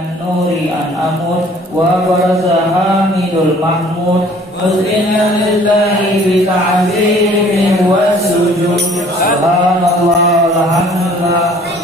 minan nuri an amut wa baraza hamidul mahmud musliman lillahi bi ta'zimi wa sujud subhanallah alhamdulillah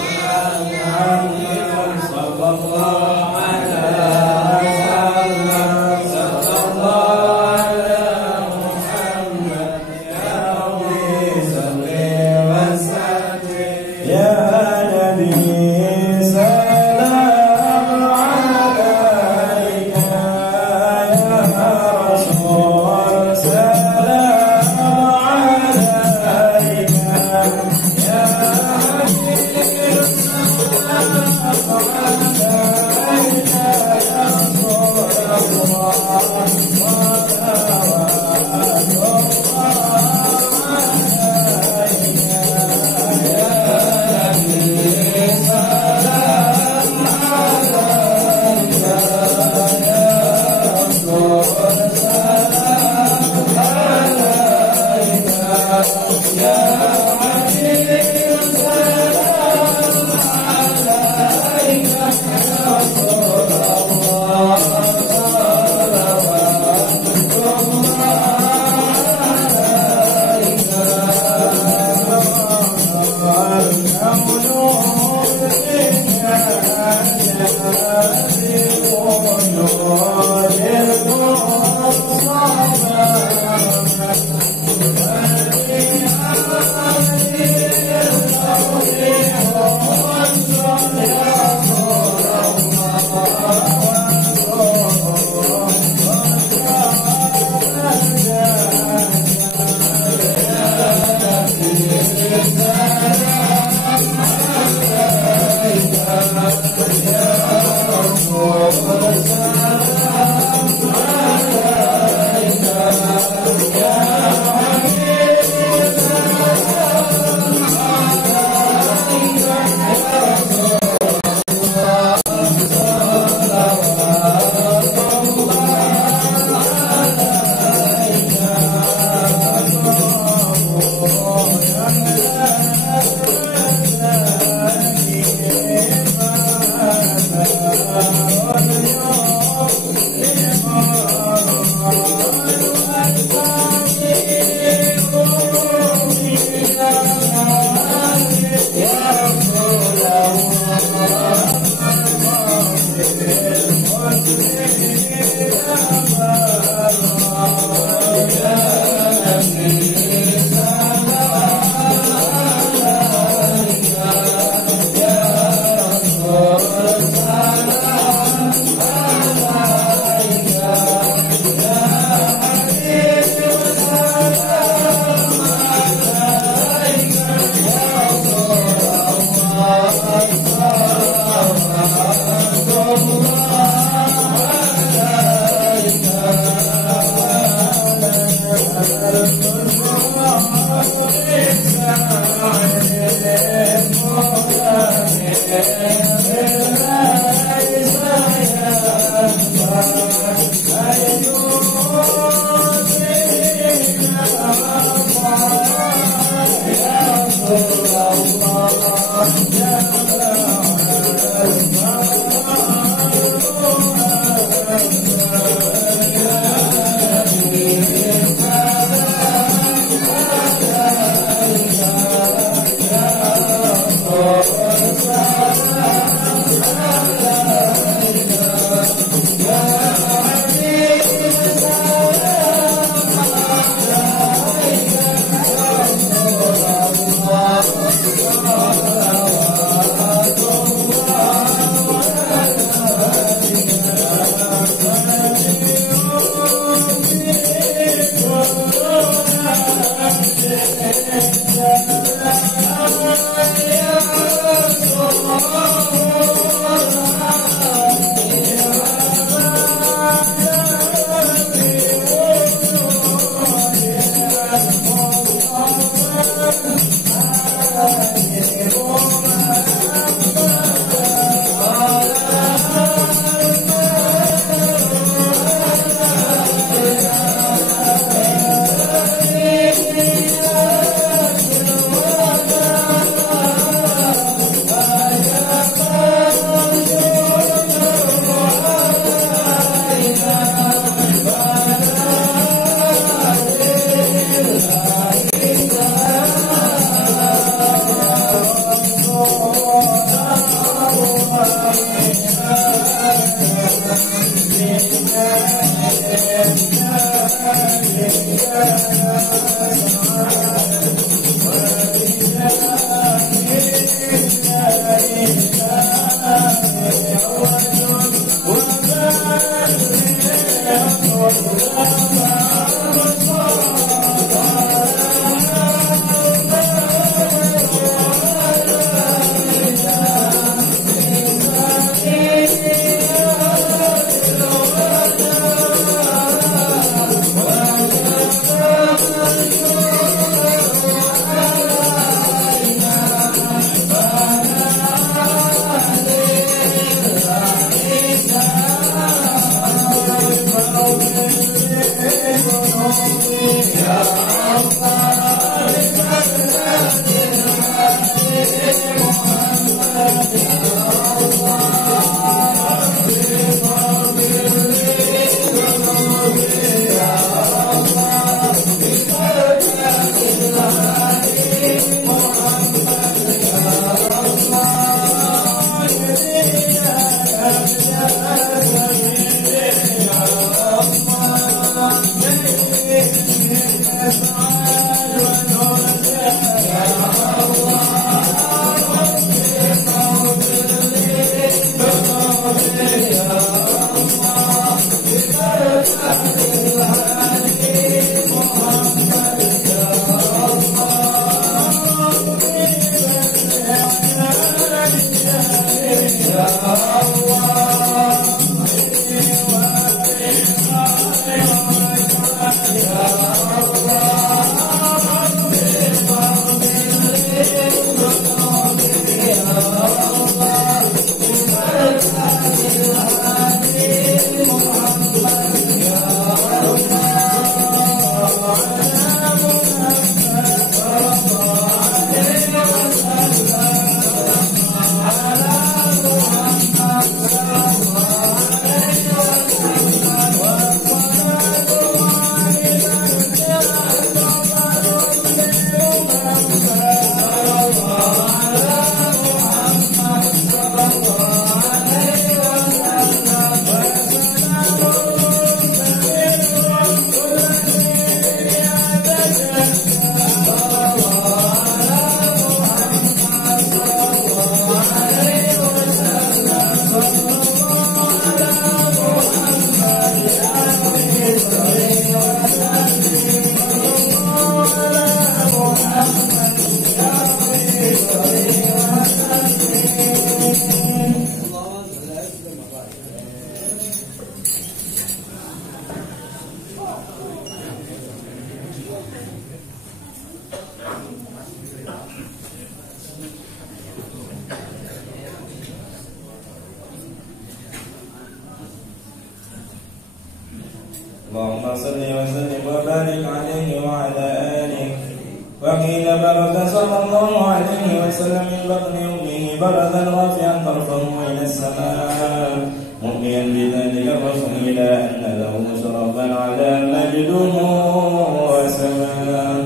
وبارك عليه وعلى آله. وقيل برز صلى الله عليه وسلم من بطن أمه برزا رافعا طرفه إلى السماء مؤمنا بذلك الرفع إلى أن له شرفا على مجده وسماه.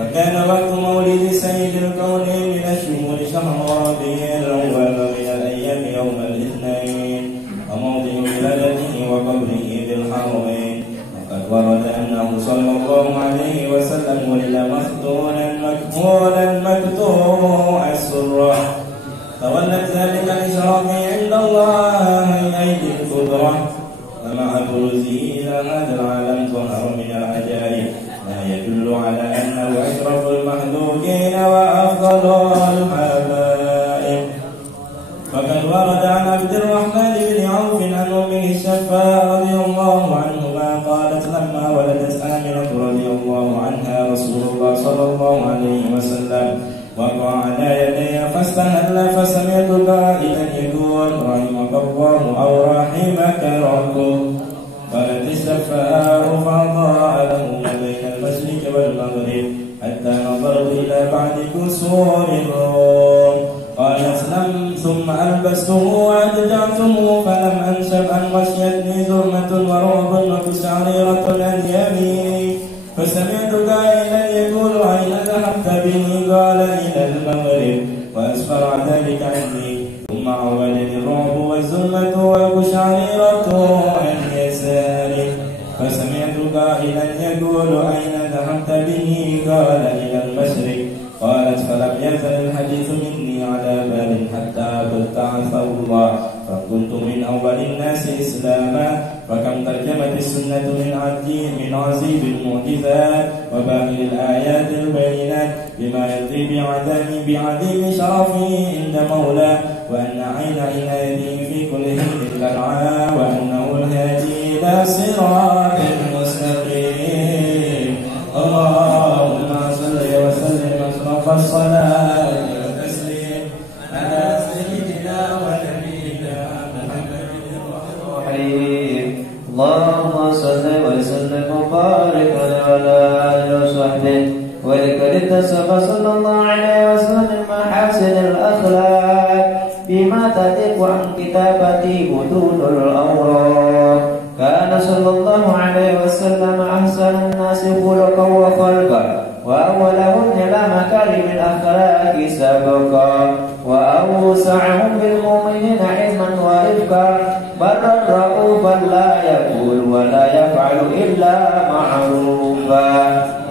وكان وقت مولد سيد الكونين من الشهور شهر ربيع الأول من الأيام يوم الاثنين وموضع ولادته وقبره بالحرمين. وقد ورد أنه صلى الله عليه وسلم ولد مختونا مكمولا مكتوع السرة تولت ذلك الإشراف عند الله أيدي القدرة. ومع بروزه إلى هذا العالم ظهر من العجائب ما يدل على أنه أشرف المخلوقين وأفضل الحبائب. فقد ورد عن عبد الرحمن بن عوف عن أمه الشفاء رضي الله عنهما قالت لما ولدت آمنة رضي الله عنها رسول الله صلى الله عليه وسلم وقع على يديها فاستهل فسمعت قائلا يقول رحمك الله أو رحمك ربك. قالت الشفاء فأضاء له ما بين المشرق والمغرب حتى نظرت إلى بعد كسور الروم. قالت ثم ألبسته وأدجعته فلم أنشب أن غشيتني زرمة ورعب وقشعريرة عن يميني فسمعت قائلا يقول أين ذهبت به؟ قال إلى المغرب وأسفر ذلك عني. ثم عودني الرعب والزلمة والقشعريرة عن يساري فسمعت قائلا يقول أين ذهبت به؟ قال إلى المشرق. قالت فلم يزل الحديث مني على بال حتى ابتعث الله فكنت من أول الناس إسلاما. فكم ترجمت السنة من عزيز المعجزات وباقي الآيات البينات بما يرضي بعظيم شرفه عند مولاه وأن عين عنايته في كل حين ترعى وأنه الهادي إلى صراط مستقيم. اللهم صل وسلم أشرف الصلاة والتسليم على سيدنا ونبينا محمد الرحيم. اللهم صل وسلم وبارك على آله وصحبه ولقد اتصف صلى الله عليه وسلم محاسن الأخلاق بما تتق عن كتابته بطون الأوراق. كان صلى الله عليه وسلم أحسن الناس خلقا وخلقا وأولهم إلى مكارم الأخلاق سبقا وأوسعهم بالمؤمنين علما ورفقا برا رؤوفا لا يقول ولا يفعل إلا معروفا.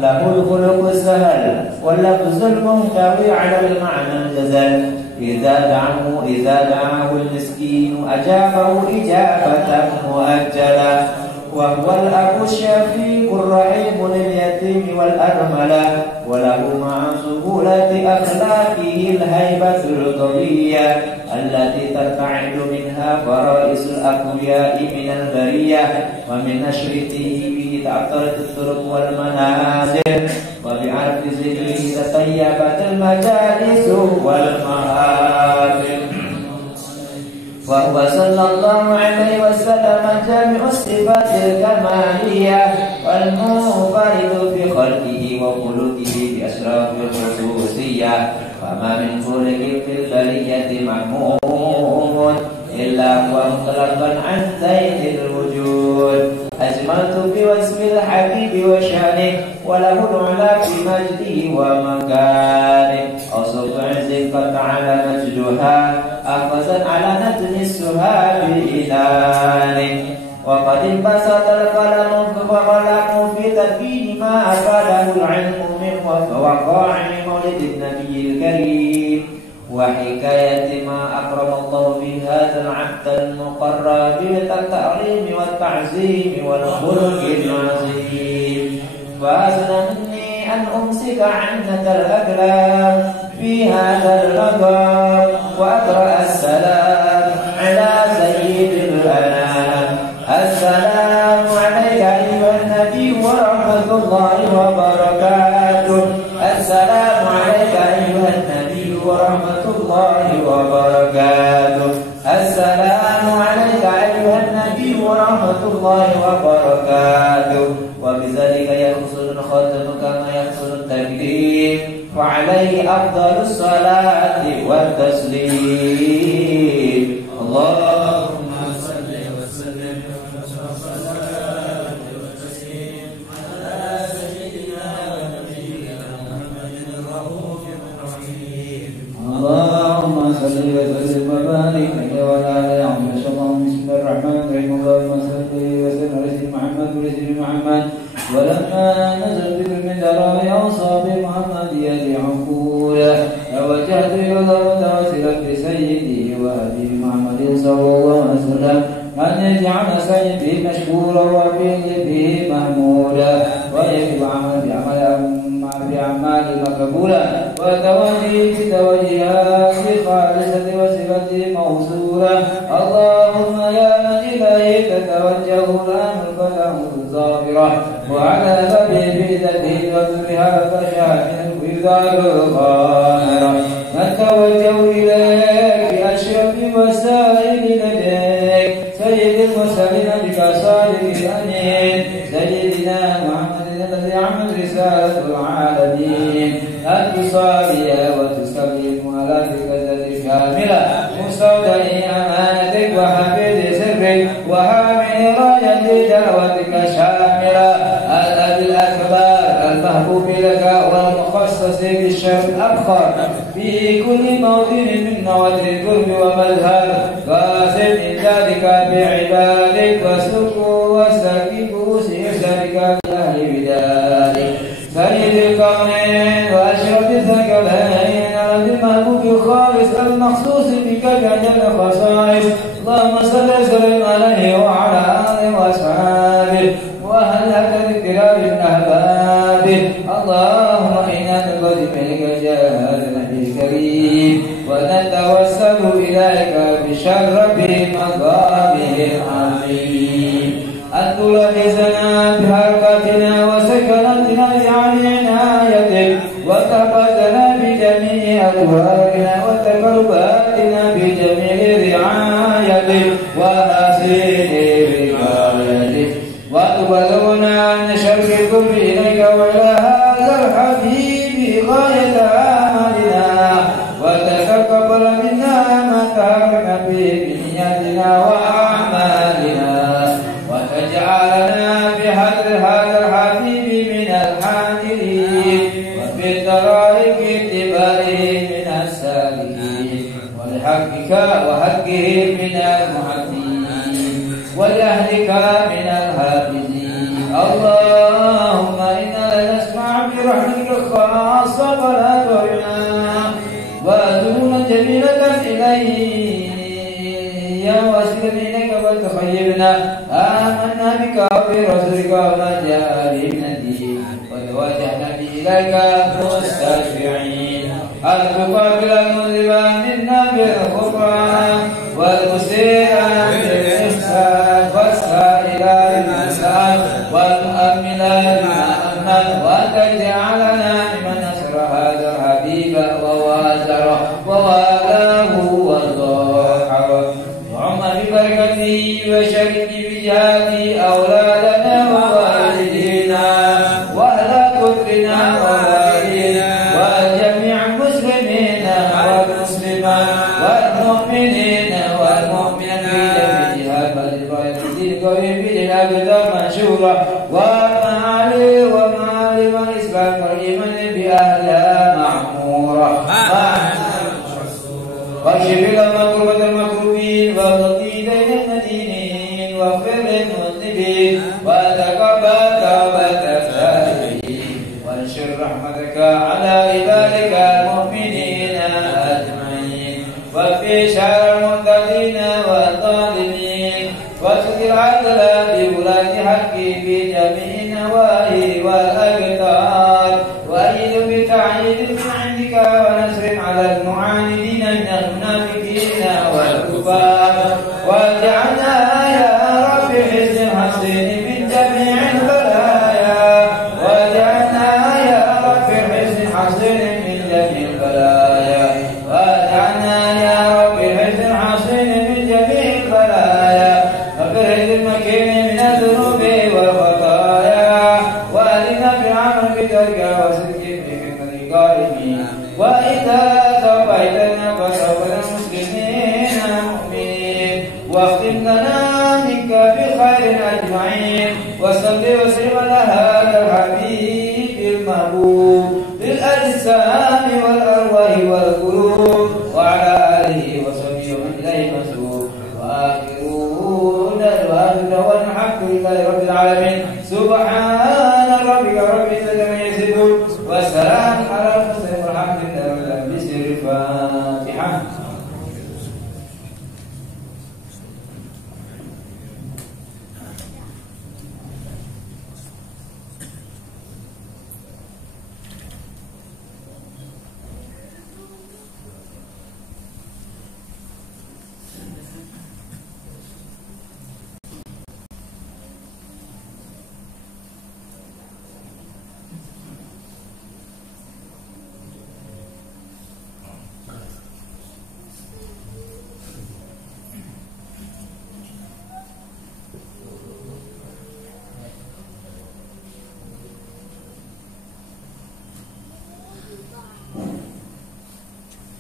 له الخلق السهل واللفظ المحتوي على المعنى الجزل. إذا دعاه المسكين أجابه إجابة مؤجلة. وهو الأب الشفيق الرحيم لليتيم والأرملة. وله مع سهولة أخلاقه الهيبة القوية التي ترتعد منها فرائس الأقوياء من البرية. ومن نشرته به تعطرت الطرق والمنازل وبعرف ذكره تطيبت المجالس والمحافل. وهو صلى الله عليه وسلم جامع الصفات الكمالية والمنفرد في خلقه وخلقه بأشراف الخصوصية. فما من خلق في البرية محمود إلا هو مطلقا عن زيد الوجود. أجملت بوصف الحبيب وشانه وله العلا في مجده ومكانه. أوصف عز قد على مجدها أخذا على نتن السهاب إنانه. وقد انبسط القلم في تدبير ما أفاده العلم من وقائع مولد النبي الكريم وحكاية ما أكرم الله به هذا العبد المقرب بالتعظيم والتعزيم والخلق العظيم. فأذن مني أن أمسك عنك الأقلام في هذا المقام وأقرأ السلام على سيد الأنام. السلام عليك أيها النبي ورحمة الله وبركاته. السلام عليك أيها النبي ورحمة الله وبركاته. السلام عليك أيها النبي ورحمة الله وبركاته. وبذلك يخص أفضل الصلاة والتسليم. اللهم صل وسلم على سيدنا ونبينا محمد الرؤوف الرحيم. اللهم صل وسلم وبارك وعلى آله وصحبه. بسم الله الرحمن الرحيم. اللهم صل وسلم على سيدنا محمد ورسول محمد. ولما نزل ذكر من دراوي أوصى بمحمد يدي عقوله توجهت إلى الله متوسلا بسيدي وأبي محمد صلى الله عليه وسلم أن يجعل سيدي مشكورا وبيده محمودا ويجب بأعمال مقبولا وتوجه بتوجيهات خالصة وصفتي موصولا. اللهم يا إلهي تتوجه الأمر فتعود ظاهرة وعلى سبيل ذكي وذبها فشاهد ويذال الخائرة. نتوجه إليك بأشرف وسائل لديك سيد المرسلين بك صادق الأمين سيدنا محمد الذي عمل رسالة العالمين أن تصلي وتسلم على الكتاب كاملة مستودع أمانتك وحفيظ سرك وحامل راية دعوتك شاملة الأبي الأكبر المحبوب لك والمخصص بالشر الأبخر في كل موطن من نوادي القرب ومذهب قاسم ذلك بعبادك وسكوا وسكبوا سيرك الله بذلك سيد الكونين وأشرف الثقلين رب المحبوب الخالص المخصوص بك بأجل الخصائص. اللهم صل وسلم عليه وعلى آله وأصحابه وأهل الكرام من أحبابه. اللهم إنا نقدم إليك جاه النبي الكريم ونتوسل إليك بشرف مقامه العظيم أن تلبسنا بحركاتنا وسكناتنا بعين عنايتك وتقبلنا بجميع أدوارنا وتقرباتنا بجميع رعايتك وأسير رعايتك وتبلغنا عن شر الكفر إليك وإلى هذا الحبيب غاية آمالنا وتتقبل منا ما تهرنا به بنياتنا وأعمالنا وتجعلنا بحضر هذا الحبيب من الحاضرين وفي الطرائق اتباعه من السالكين ولحقك وحقه من المعدين ولأهلك من الحافظين. اللهم إنا نسمع برحمتك الخاصة فلا تعنا وأدعونا جميلة إليه يا واسل إليك وتخيبنا آمنا بك وبرسولك وما جاء به من الدين وتوجهنا به إليك مستشفعين. القبائل المذنبة منا بالغفران والمسيء بالإحسان والسائل بالإحسان والمؤمن بالأمن وتجعلنا ممن نصر هذا الحبيب ووازره ووالاه وضاحره وعم ببركته وشرك بجهاده أولادنا ووالدينا وأهل كفرنا ووالدينا وجميع المسلمين والمسلمات والمؤمنين والمؤمنات في جميع جهات القريب بالأقدام منشورة ومعالي الإسلام والإيمان بأهلها معمورة واكشف لنا كربة المكروبين واغفر دين المدينين واغفر للمذنبين وتقبل توبة التائبين وانشر رحمتك على عبادك المؤمنين أجمعين وفي شر المعتدين والظالمين واسد العدل بولاة حق في جميع النواهي والأقطار وأيد بتعييد من عندك ونصر على المعاندين من المنافقين والكفار واجعلنا يا رب حسن حسين من جميع البلايا واجعلنا يا رب حسن حسين من جميع البلايا واجعلنا يا رب حسن حسين من جميع البلايا وبرد المكين من الذنوب والخطايا وأهلنا بالعمل إذا توفيتنا فتوفنا مسلمين مؤمنين واختم لنا منك بخير أجمعين وصل وسلم على هذا الحبيب المحبوب للأجسام والأرواح والقلوب وعلى آله وصحبه ومن إليه مسلوب وآخرون والحمد لله رب العالمين سبحان ربك رب العزة عما يصفون وسلام على المرسلين والحمد لله رب العالمين. بسم الفاتحة.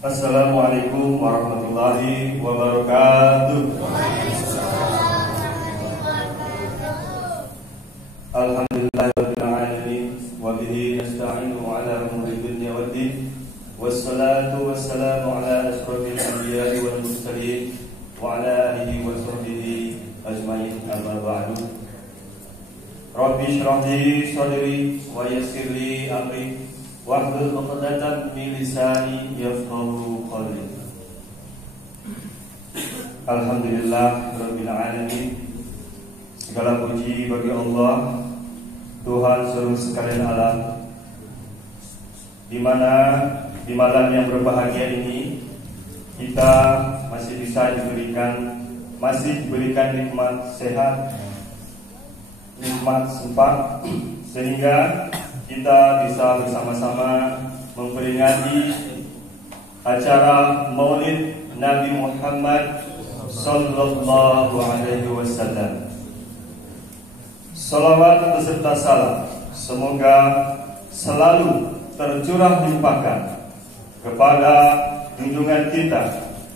Assalamualaikum warahmatullahi wabarakatuh. Alhamdulillahirabbil alamin wa bihi nasta'inu ala umuri dunya waddin wassalatu wassalamu ala asyrafil anbiya'i wal mursalin wa ala alihi wa sahbihi ajmain amma ba'du. Rabbi shrah li sadri wa yassir li amri wahlul 'uqdatam min lisani yafqahu qawli. Alhamdulillah rabbil alamin. Segala puji bagi Allah, Tuhan seluruh sekalian alam, di mana di malam yang berbahagia ini kita masih diberikan nikmat sehat, nikmat sempat, sehingga kita bisa bersama-sama memperingati acara Maulid Nabi Muhammad Sallallahu Alaihi Wasallam. Salawat beserta salam semoga selalu tercurah limpahkan kepada junjungan kita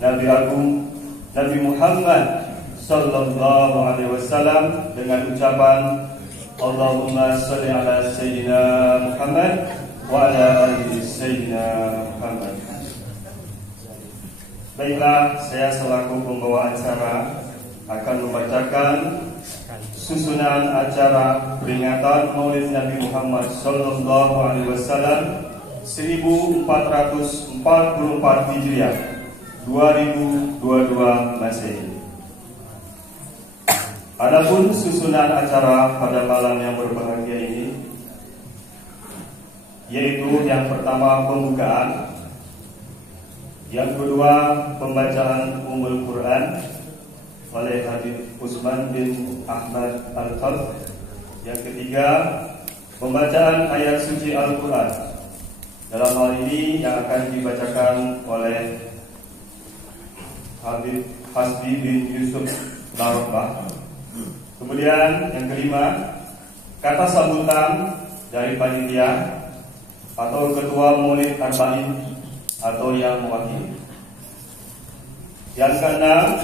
Nabi Agung Nabi Muhammad Sallallahu Alaihi Wasallam dengan ucapan Allahumma salli ala Sayyidina Muhammad wa ala ali Sayyidina Muhammad. Baiklah, saya selaku pembawa acara akan membacakan susunan acara peringatan Maulid Nabi Muhammad Sallallahu Alaihi Wasallam 1444 Hijriah 2022 Masehi. Adapun susunan acara pada malam yang berbahagia ini, yaitu yang pertama pembukaan, yang kedua pembacaan Ummul Quran oleh Habib Usman bin Ahmad Al-Khalf, yang ketiga pembacaan ayat suci Al-Quran. Dalam hal ini yang akan dibacakan oleh Habib Hasbi bin Yusuf Narokah. Kemudian yang kelima, kata sambutan dari panitia atau ketua Maulid Arba'in atau yang mewakili. Yang keenam,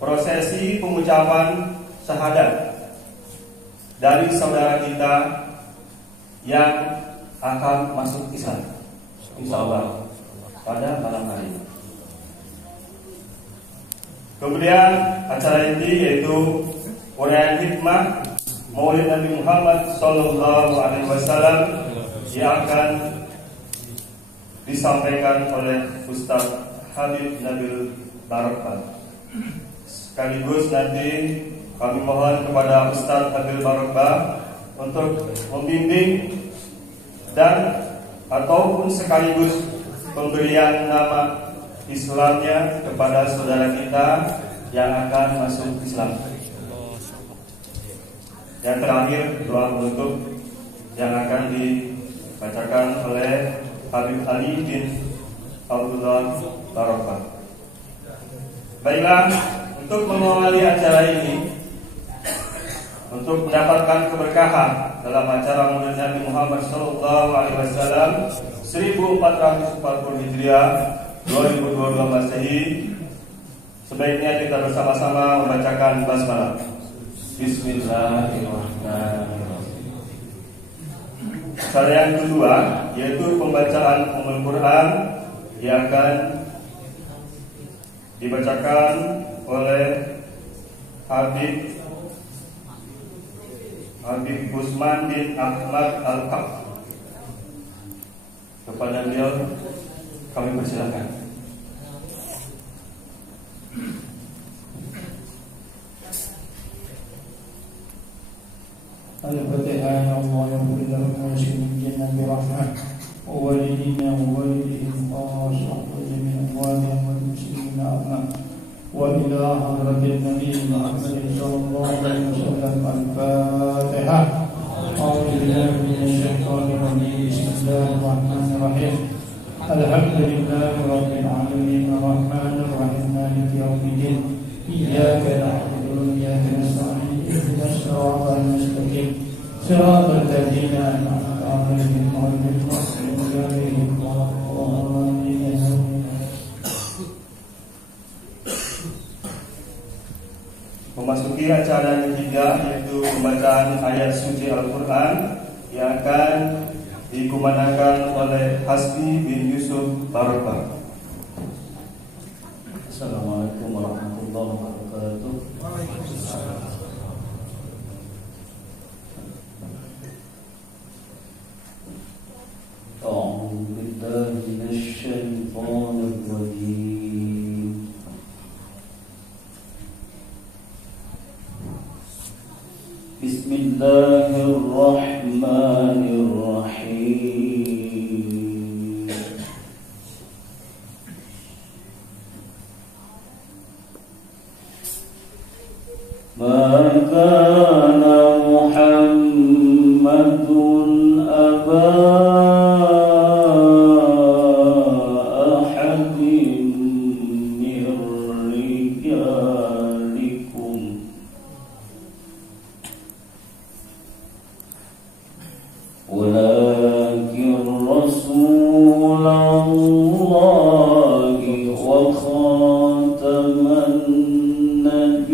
prosesi pengucapan syahadat dari saudara kita yang akan masuk Islam, insyaallah pada malam hari ini. Kemudian acara inti yaitu uraian hikmah Maulid Nabi Muhammad Sallallahu Alaihi Wasallam yang akan disampaikan oleh Ustaz Habib Nabil Barakah. Sekaligus nanti kami mohon kepada Ustaz Nabil Barakah untuk membimbing dan ataupun sekaligus pemberian nama Islamnya kepada saudara kita yang akan masuk Islam. Yang terakhir, doa penutup yang akan dibacakan oleh Habib Ali bin Abdullah Barakah. Baiklah, untuk mengawali acara ini untuk mendapatkan keberkahan dalam acara Maulid Nabi Muhammad SAW 1440 Hijriah 2022 Masehi, sebaiknya kita bersama-sama membacakan basmalah. Bismillahirrahmanirrahim. Cara yang kedua yaitu pembacaan Ummul Quran yang akan dibacakan oleh Habib Gusman bin Ahmad Al-Haq. Kepada beliau kami persilakan. Al-Fatihah. Ya Allah ya Rabbi al-Muslimin bi-rahmah wa walidina wa walidihim khasah wa jami'an amwalihim wal muslimin amma wa ila hadratin Nabi Muhammad sallallahu alaihi wasallam. Al-Fatihah. A'udzu billahi minasy syaithanir rajim. Bismillahirrahmanirrahim. Alhamdulillahi rabbil alamin arrahmanir rahim maliki yaumiddin. Iyyaka na'budu wa iyyaka nasta'in. Ihdinas siratal mustaqim. Siratal ladzina an'amta 'alaihim ghairil maghdubi 'alaihim waladdallin. Memasuki acara yang ketiga yaitu pembacaan ayat suci Al-Quran yang akan dikumandangkan oleh Hasbi bin Yusuf Barokah. Assalamualaikum warahmatullahi wabarakatuh. أعوذ بالله من الشيطان الرجيم. بسم الله الرحمن الرحيم. ما كان محمد أبا أحد من رجالكم ولكن رسول الله وخاتم النبيين.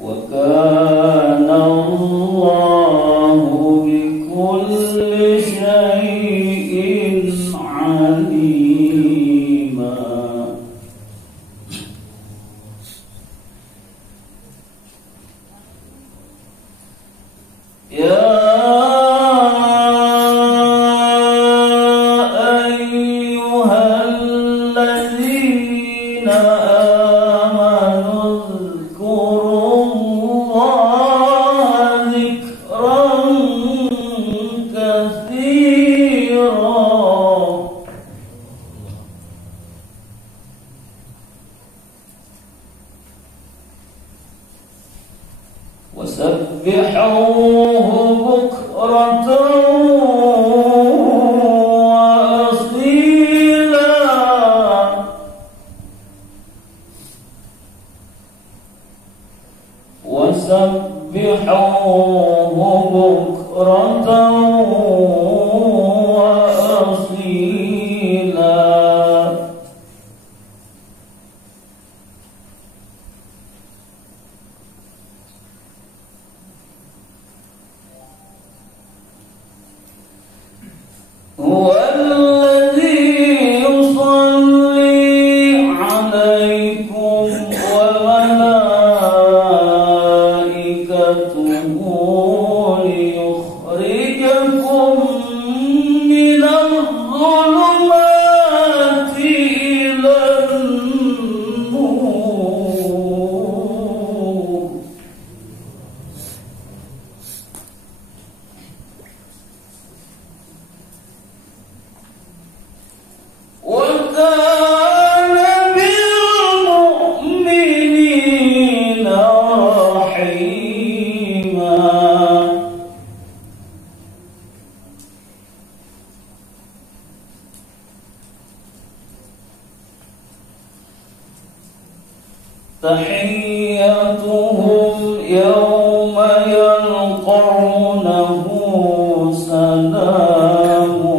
وكان الله بكل شيء عليما. يا أيها الذين آمنوا اذكروا الله ذكرا كثيرا وسبحوه بكرة وأصيلا. وسبحوه بكرة وأصيلا. هو الذي يصلي عليكم وملائكته ليخرجكم من الظلمات إلى النور. tahiyyatuhum yawma yalqawnahu salamu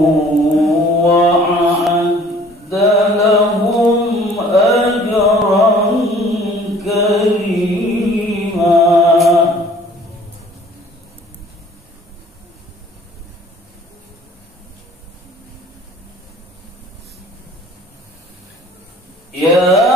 wa a'adda lahum ajran karima. Ya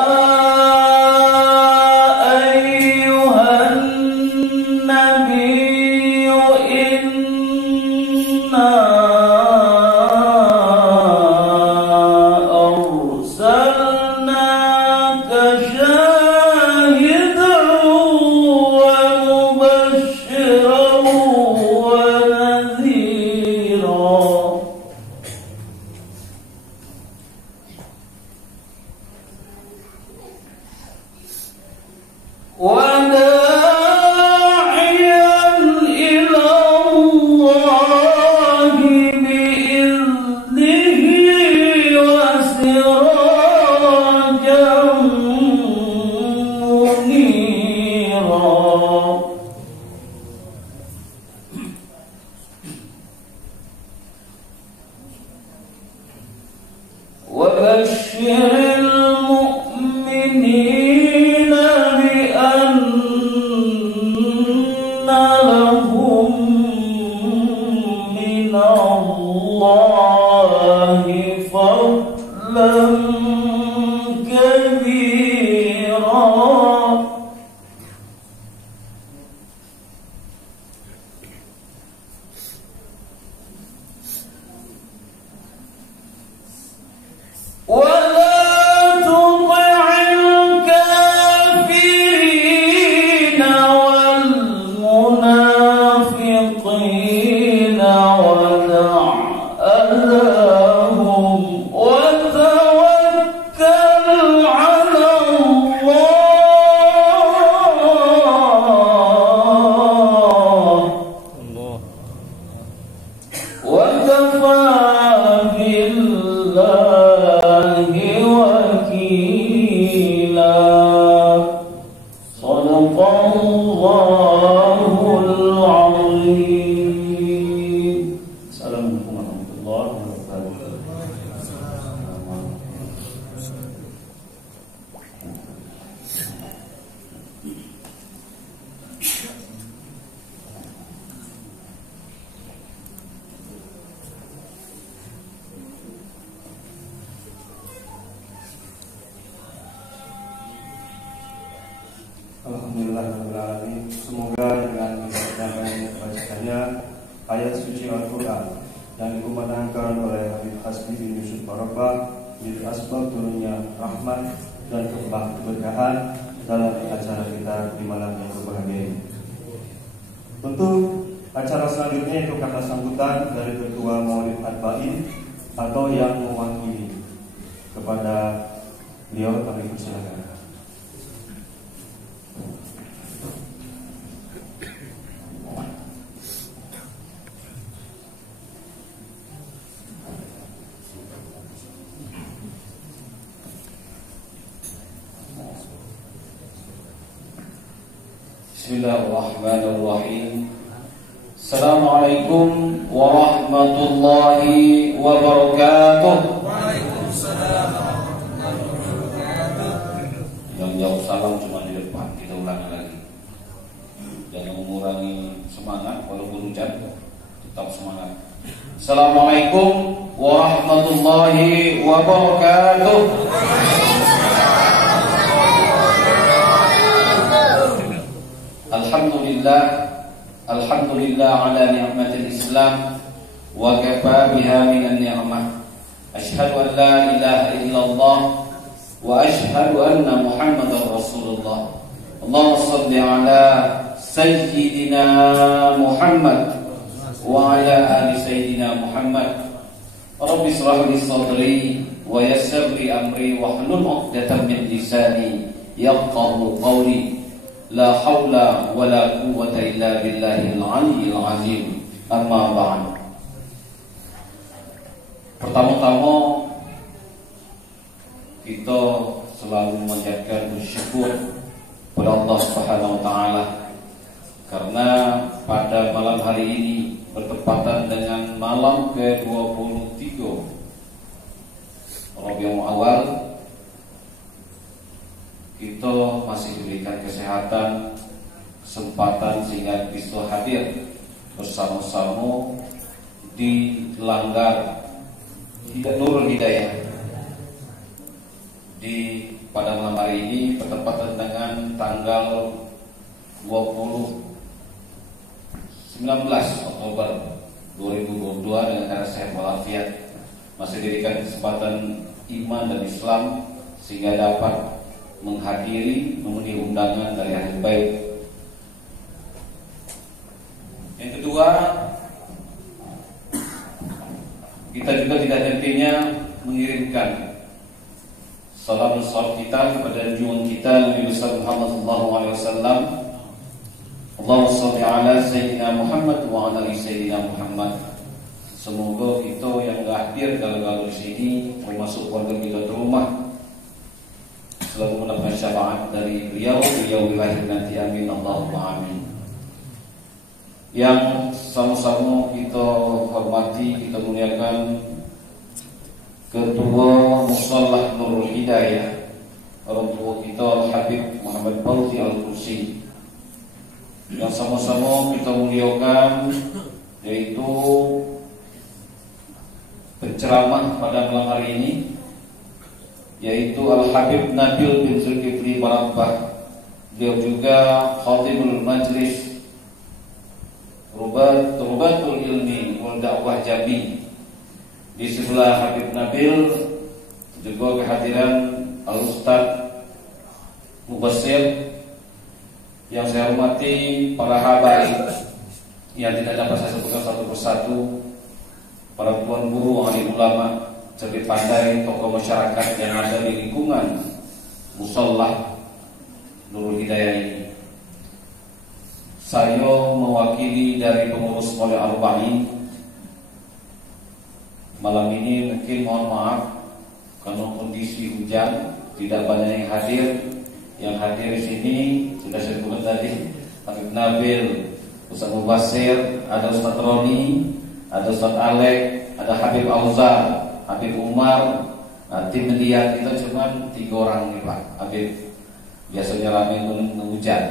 Alhamdulillahirrahmanirrahim. Semoga dengan bacanya ayat suci Al-Quran yang dikumandangkan oleh Habib Hasbi bin Yusuf Barokah menjadi asbab turunnya rahmat dan keberkahan dalam acara kita di malam yang berbahagia ini. Untuk acara selanjutnya itu kata sambutan dari Ketua Maulid Arba'in atau yang mewakili kepada beliau, kami persilakan. Bismillahirrahmanirrahim. Assalamualaikum warahmatullahi wabarakatuh. Waalaikumsalam warahmatullahi wabarakatuh. Yang jauh salam cuma di depan, kita ulangi lagi. Jangan mengurangi semangat walaupun hujan, tetap semangat. Assalamualaikum warahmatullahi wabarakatuh. Alhamdulillah ala ni'matil Islam wa kafa biha minan ni'mah. Asyhadu an la ilaha illallah wa asyhadu anna Muhammadar Rasulullah. Allahumma shalli ala sayyidina Muhammad wa ala ali sayyidina Muhammad. Rabbi shrah li sadri wa yassir li amri wa hlul 'uqdatam min lisani yafqahu qawli. La haula wa la quwwata illa billahil aliyyil azim. Amma ba'd. Pertama-tama kita selalu menjadikan bersyukur kepada Allah Subhanahu wa taala, karena pada malam hari ini bertepatan dengan malam ke-23 Rabiul Awal, kita masih diberikan kesehatan, kesempatan sehingga bisa hadir bersama-sama di Langgar Nurul Hidayah pada malam hari ini bertepatan dengan tanggal 19 Oktober 2022 dengan cara sehat walafiat. Masih diberikan kesempatan iman dan Islam sehingga dapat menghadiri, memenuhi undangan dari ahli bait. Yang kedua, kita juga tidak hentinya mengirimkan salam kita kepada junjungan kita Nabi Muhammad SAW. Allahumma shalli ala Sayyidina Muhammad wa ala ali Sayyidina Muhammad. Semoga kita yang hadir kalau di sini termasuk warga kita di rumah selalu mendapat syafaat dari beliau lahir nanti, amin Allahumma amin. Yang sama-sama kita hormati, kita muliakan Ketua Mushallah Nurul Hidayah, orang tua kita Al-Habib Muhammad Fauzi Al-Kursi, yang sama-sama kita muliakan, yaitu penceramah pada malam hari ini, yaitu Al-Habib Nabil bin Zulkifli Barabbah. Beliau juga Khatibul Majlis Rubatul Ilmi wal Dakwah Jambi. Di sebelah Habib Nabil juga kehadiran Al-Ustaz Mubassir, yang saya hormati para habaib yang tidak dapat saya sebutkan satu persatu, para tuan guru, alim ulama, cerdik pandai, tokoh masyarakat yang ada di lingkungan Mushallah Nurul Hidayah ini. Saya mewakili dari pengurus Maulid Arba'in. Malam ini mungkin mohon maaf karena kondisi hujan, tidak banyak yang hadir. Yang hadir di sini sudah saya sebutkan tadi, Habib Nabil, Ustaz Mubassir, ada Ustaz Roni, ada Ustaz Alek, ada Habib Auzar, Habib Umar. Tim media kita cuma 3 orang nih Pak Habib. Biasanya ramai hujan,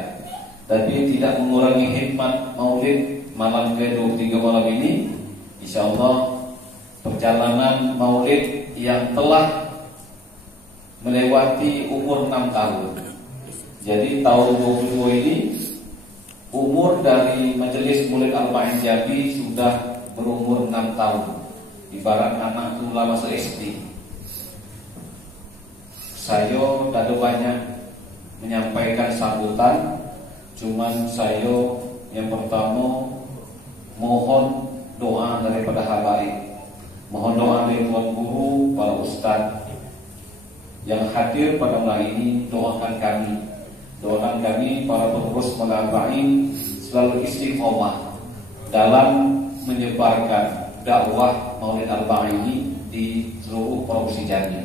tapi tidak mengurangi hikmat maulid malam ke-23 malam ini. Insya Allah perjalanan maulid yang telah melewati umur 6 tahun. Jadi tahun 22 ini umur dari Majelis Maulid Arba'in Jambi sudah berumur 6 tahun. Ibarat anak itu masuk SD. Saya tidak ada banyak menyampaikan sambutan, cuman saya yang pertama mohon doa daripada habaib, mohon doa dari tuan guru, para ustaz yang hadir pada malam ini. Doakan kami para pengurus Maulid Arba'in selalu istiqomah dalam menyebarkan dakwah Maulid Arba'in ini di seluruh provinsi Jambi.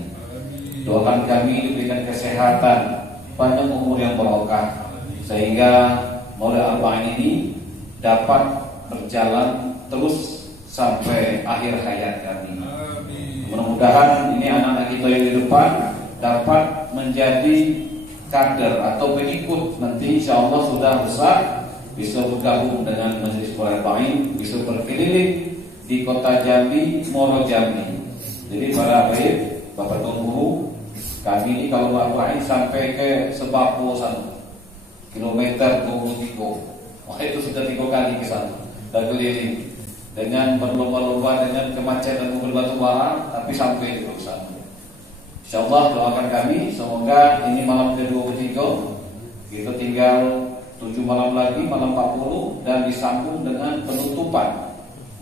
Doakan kami diberikan kesehatan, panjang umur yang barokah, sehingga Maulid Arba'in ini dapat berjalan terus sampai akhir hayat kami. Mudah-mudahan ini anak-anak kita yang di depan dapat menjadi kader atau pengikut, nanti insya Allah sudah besar, bisa bergabung dengan Majelis Maulid Arba'in, bisa berkeliling di kota Jambi, Moro Jambi. Jadi para habaib, bapak guru, kami ini kalau Arba'in sampai ke Sebapo sana, kilometer 23, wah itu sudah 3 kali ke sana dan keliling dengan berlomba-lomba dengan kemacetan mobil batu bara, tapi sampai di sana. InsyaAllah doakan kami, semoga ini malam ke-23, kita tinggal 7 malam lagi, malam 40, dan disambung dengan penutupan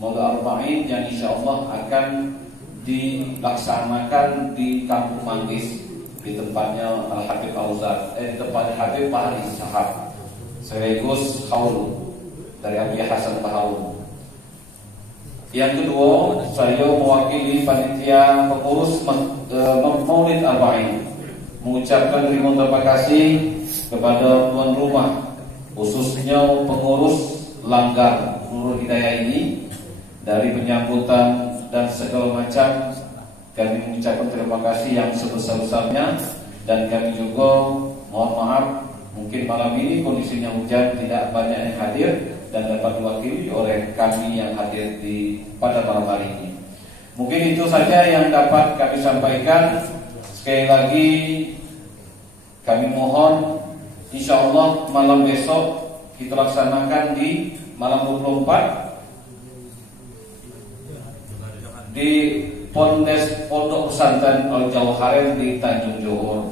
Maulid Arba'in yang InsyaAllah akan dilaksanakan di Kampung Manggis, di tempatnya Al-Habib Auzar, di tempatnya Habib Fahri Sahab sekaligus haul dari Abu Hasan Bahaul. Yang kedua, saya mewakili panitia pengurus Maulid Arba'in mengucapkan terima kasih kepada tuan rumah, khususnya pengurus Langgar Nurul Hidayah ini, dari penyambutan dan segala macam. Kami mengucapkan terima kasih yang sebesar-besarnya, dan kami juga mohon maaf mungkin malam ini kondisinya hujan, tidak banyak yang hadir dan dapat diwakili oleh kami yang hadir pada malam hari ini. Mungkin itu saja yang dapat kami sampaikan. Sekali lagi kami mohon, insya Allah malam besok kita laksanakan di malam 24 di Pondok Pesantren Al Jauharain di Tanjung Johor.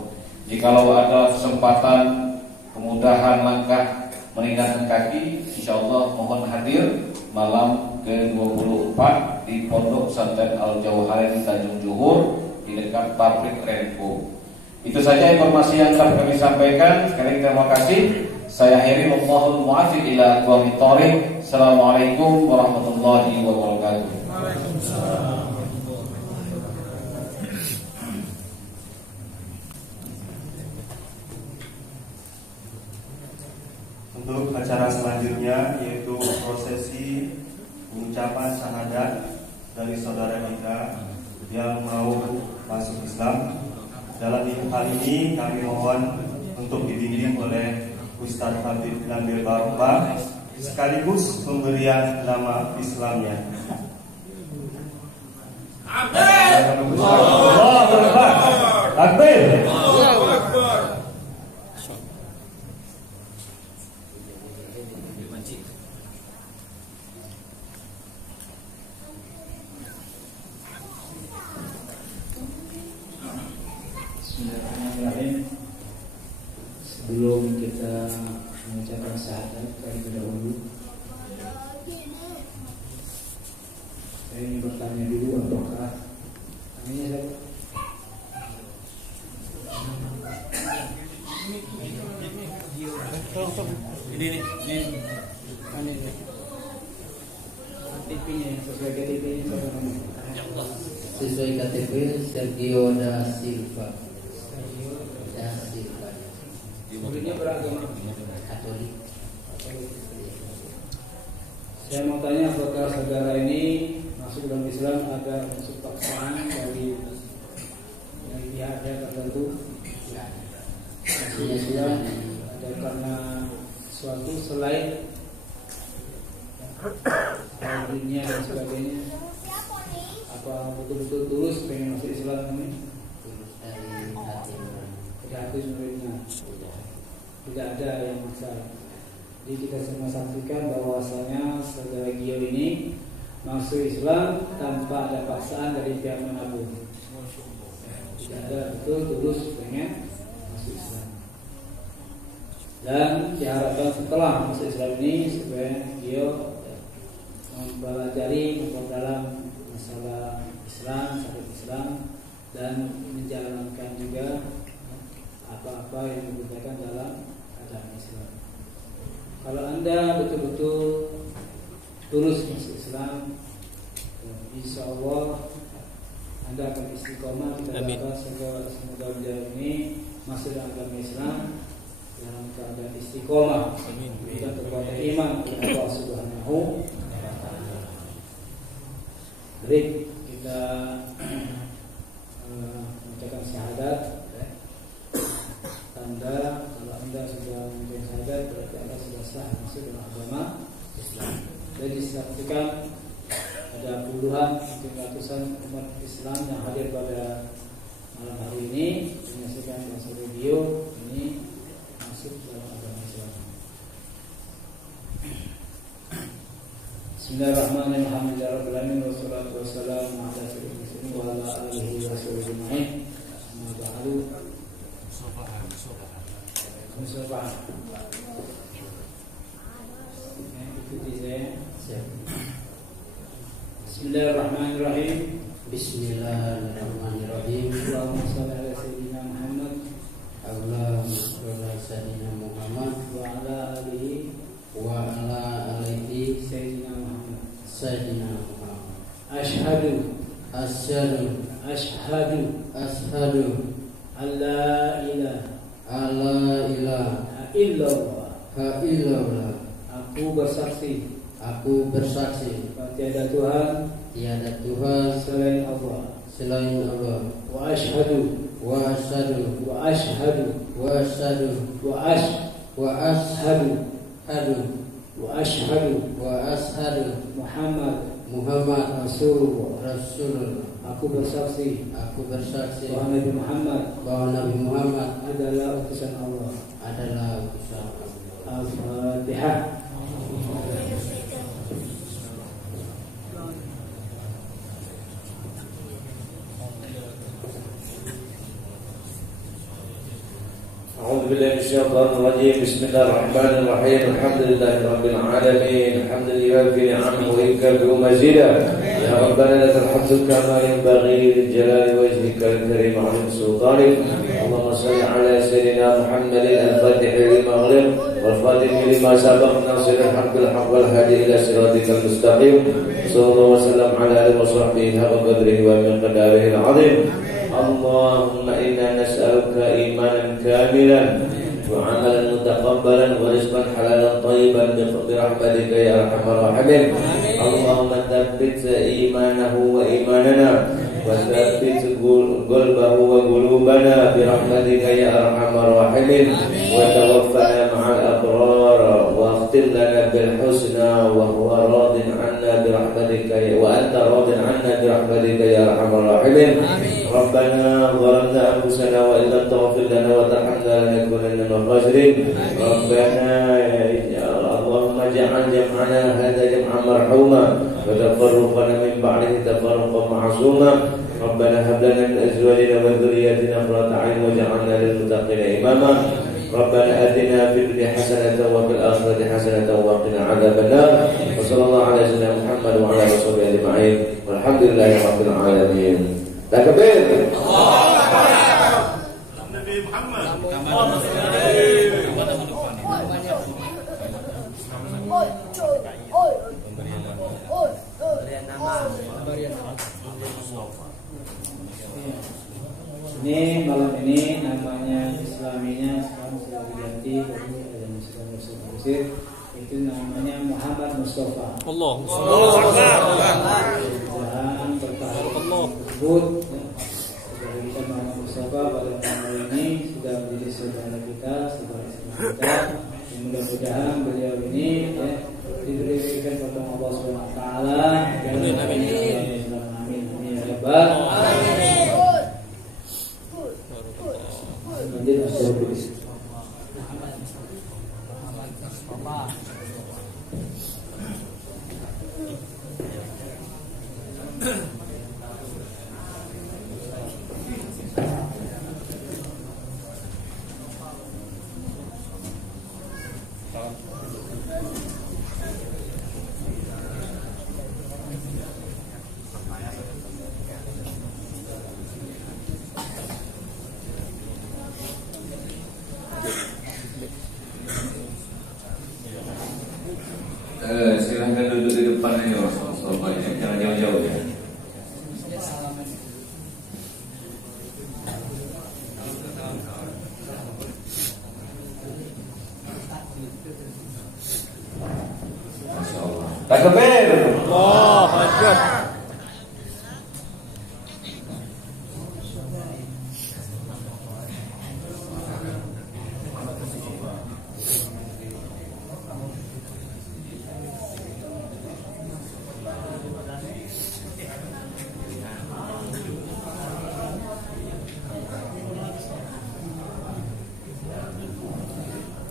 Jikalau ada kesempatan, kemudahan langkah meninggalkan kaki, insya Allah mohon hadir malam ke-24 di Pondok Pesantren Al Jauharain di Tanjung Johor di dekat pabrik Renko. Itu saja informasi yang dapat kami sampaikan. Sekali terima kasih. Saya akhiri, wallahul muwaffiq ila aqwamit thoriq. Assalamualaikum warahmatullahi wabarakatuh. Untuk acara selanjutnya yaitu prosesi pengucapan syahadat dari saudara kita yang mau masuk Islam. Dalam hal ini kami mohon untuk dibimbing oleh Ustaz Habib Nabil Barokah sekaligus pemberian nama Islamnya. Allahu Akbar. Takbir. Bismillahirrahmanirrahim. Sebelum kita mengucapkan syahadat terlebih dahulu, saya ingin bertanya dulu apakah namanya siapa? Ini KTP-nya sesuai KTP-nya Sesuai KTP Sergio da Silva. Muridnya beragama Katolik. Saya mau tanya, apakah saudara ini masuk dalam Islam ada unsur paksaan dari pihak tertentu? Maksudnya sudah ada karena sesuatu selain dunia dan sebagainya. Apa betul-betul tulus pengen masuk Islam ini? Tulus dari hati. Tidak hati muridnya. Tidak ada yang maksa. Jadi kita semua saksikan bahwasanya saudara Gio ini masuk Islam tanpa ada paksaan dari pihak manapun. Tidak ada, betul tulus pengen masuk Islam. Dan diharapkan setelah masuk Islam ini supaya Gio mempelajari, memperdalam masalah Islam, syariat Islam, dan menjalankan juga apa-apa yang dibutuhkan dalam agama Islam. Kalau Anda betul-betul tulus masuk Islam, insya Allah Anda akan istiqomah. Semoga beliau ini masuk dalam agama Islam dalam keadaan istiqomah dan kekuatan iman kepada Allah Subhanahu wa Ta'ala. Baik, kita mengucapkan syahadat. Tanda kalau Anda sudah mengucapkan syahadat berarti Anda sudah sah masuk dalam agama Islam. Dan disaksikan ada puluhan mungkin ratusan umat Islam yang hadir pada malam hari ini menyaksikan bahasa video ini masuk dalam agama Islam. Bismillahirrahmanirrahim. Alhamdulillahirabbil wassalatu wassalamu ala sayyidil mursalin wa ala alihi wa sahbihi ajma'in. Amma ba'du. Musafah. Ikuti saya. Bismillahirrahmanirrahim. Bismillahirrahmanirrahim. Allahumma shalli ala sayyidina Muhammad Allahumma shalli ala sayyidina Muhammad wa ala alihi wa ala alihi sayyidina Muhammad. sayyidina Muhammad. Ashhadu Ashhadu alla ilaha alla ilaha illallah. Ha illallah. Aku bersaksi bahwa tiada Tuhan selain Allah. Wa ashhadu Muhammad Rasulullah. Aku bersaksi bahwa Nabi Muhammad adalah utusan Allah. Al-Fatihah. أعوذ بالله من الشيطان الرجيم. بسم الله الرحمن الرحيم. الحمد لله رب العالمين. الحمد لله في نعمه ويكافئ مزيدا. يا ربنا لك الحمد كما ينبغي لجلال وجهك الكريم وعظيم سلطانك. اللهم صل على سيدنا محمد الفاتح لما أغلق والخاتم لما سبق ناصر الحق بالحق والهادي إلى صراطك المستقيم. صلى الله وسلم على آله وصحبه حق قدره ومقداره العظيم. اللهم إنا نسألك إيمانا كاملا وعملا متقبلا ورزقا حلالا طيبا برحمتك يا أرحم الراحمين. اللهم ثبت إيمانه وإيماننا وثبت قلبه وقلوبنا برحمتك يا أرحم الراحمين. وتوفنا مع الأبرار واختم لنا بالحسنى وهو راض عنا برحمتك وأنت راض عنا برحمتك يا أرحم الراحمين. ربنا ظلمنا أنفسنا وإن لم تغفر لنا وترحمنا لنكونن من الخاسرين. ربنا اللهم اجعل جمعنا هذا جمعا مرحوما وتفرقنا من بعده تفرقا معصوما. ربنا هب لنا من أزواجنا وذرياتنا قرة أعين واجعلنا للمتقين إماما. ربنا آتنا في الدنيا حسنة وفي الآخرة حسنة وقنا عذاب النار. وصلى الله على سيدنا محمد وعلى آله وصحبه أجمعين والحمد لله رب العالمين. Takbir. Nabi Muhammad. Ini malam ini namanya Islaminya sekarang sudah diganti dari Muslim Mesir, itu namanya Muhammad Mustafa. Allah. Mudah-mudahan bertahan tersebut. Saudara kita Muhammad Mustafa pada malam ini sudah menjadi saudara kita, saudara Islam kita. Mudah-mudahan beliau ini diberikan pertolongan Allah Subhanahu Wa Taala. Amin. Amin. Ya Rabbal Alamin. Silahkan duduk di depan ini sofanya, jangan jauh-jauh ya. Masya Allah. Takbir. Allahu Akbar.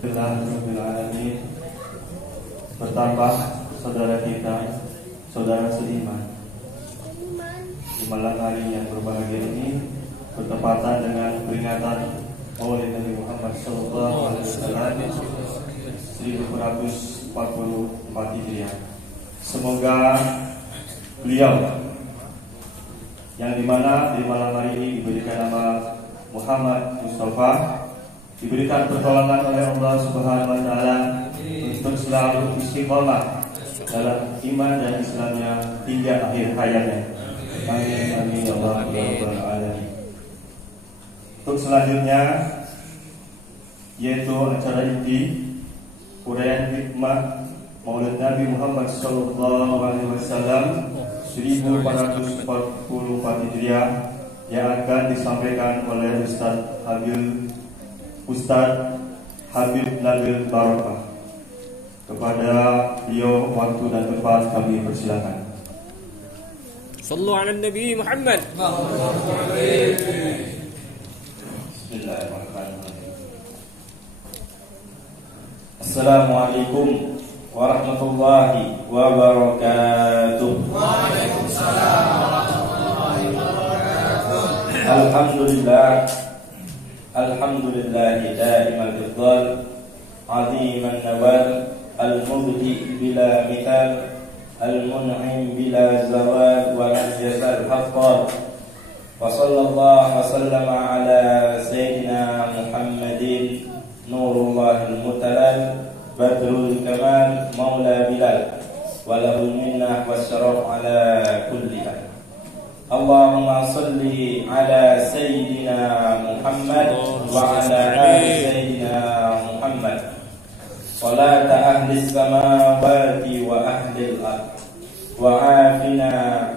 Alhamdulillahirrahmanirrahim. Bertambah saudara kita, saudara seiman, di malam hari yang berbahagia ini bertepatan dengan peringatan Maulid Nabi Muhammad SAW 1444 Hijriah. Semoga beliau yang dimana di malam hari ini diberikan nama Muhammad Mustafa, diberikan pertolongan oleh Allah Subhanahu Wa Taala untuk selalu istiqomah dalam iman dan Islamnya hingga akhir hayatnya. Amin amin ya Allah rabbal alamin. Untuk selanjutnya yaitu acara inti uraian hikmah Maulid Nabi Muhammad sallallahu alaihi wasallam 1444 Hijriah yang akan disampaikan oleh Ustaz Habib Nabil Barakah. Kepada beliau waktu dan tempat kami persilakan. Sallu ala Nabi Muhammad. Bismillahirrahmanirrahim. Assalamualaikum warahmatullahi wabarakatuh. Waalaikumsalam warahmatullahi wabarakatuh. Alhamdulillahi daimal fidhal aziman nawal al-mubdi bila mithal al-mun'im bila zawal wa najjal haqqan wa sallallahu wa sallama ala sayyidina Muhammadin nurullahil mutalal badrul kamal maula bilal wa lahul minnah wasyaraf ala kulli hal. Allahumma salli ala sayyidina Muhammad wa ala ali sayyidina Muhammad salata ahli samawati wa ahli al-ard wa afina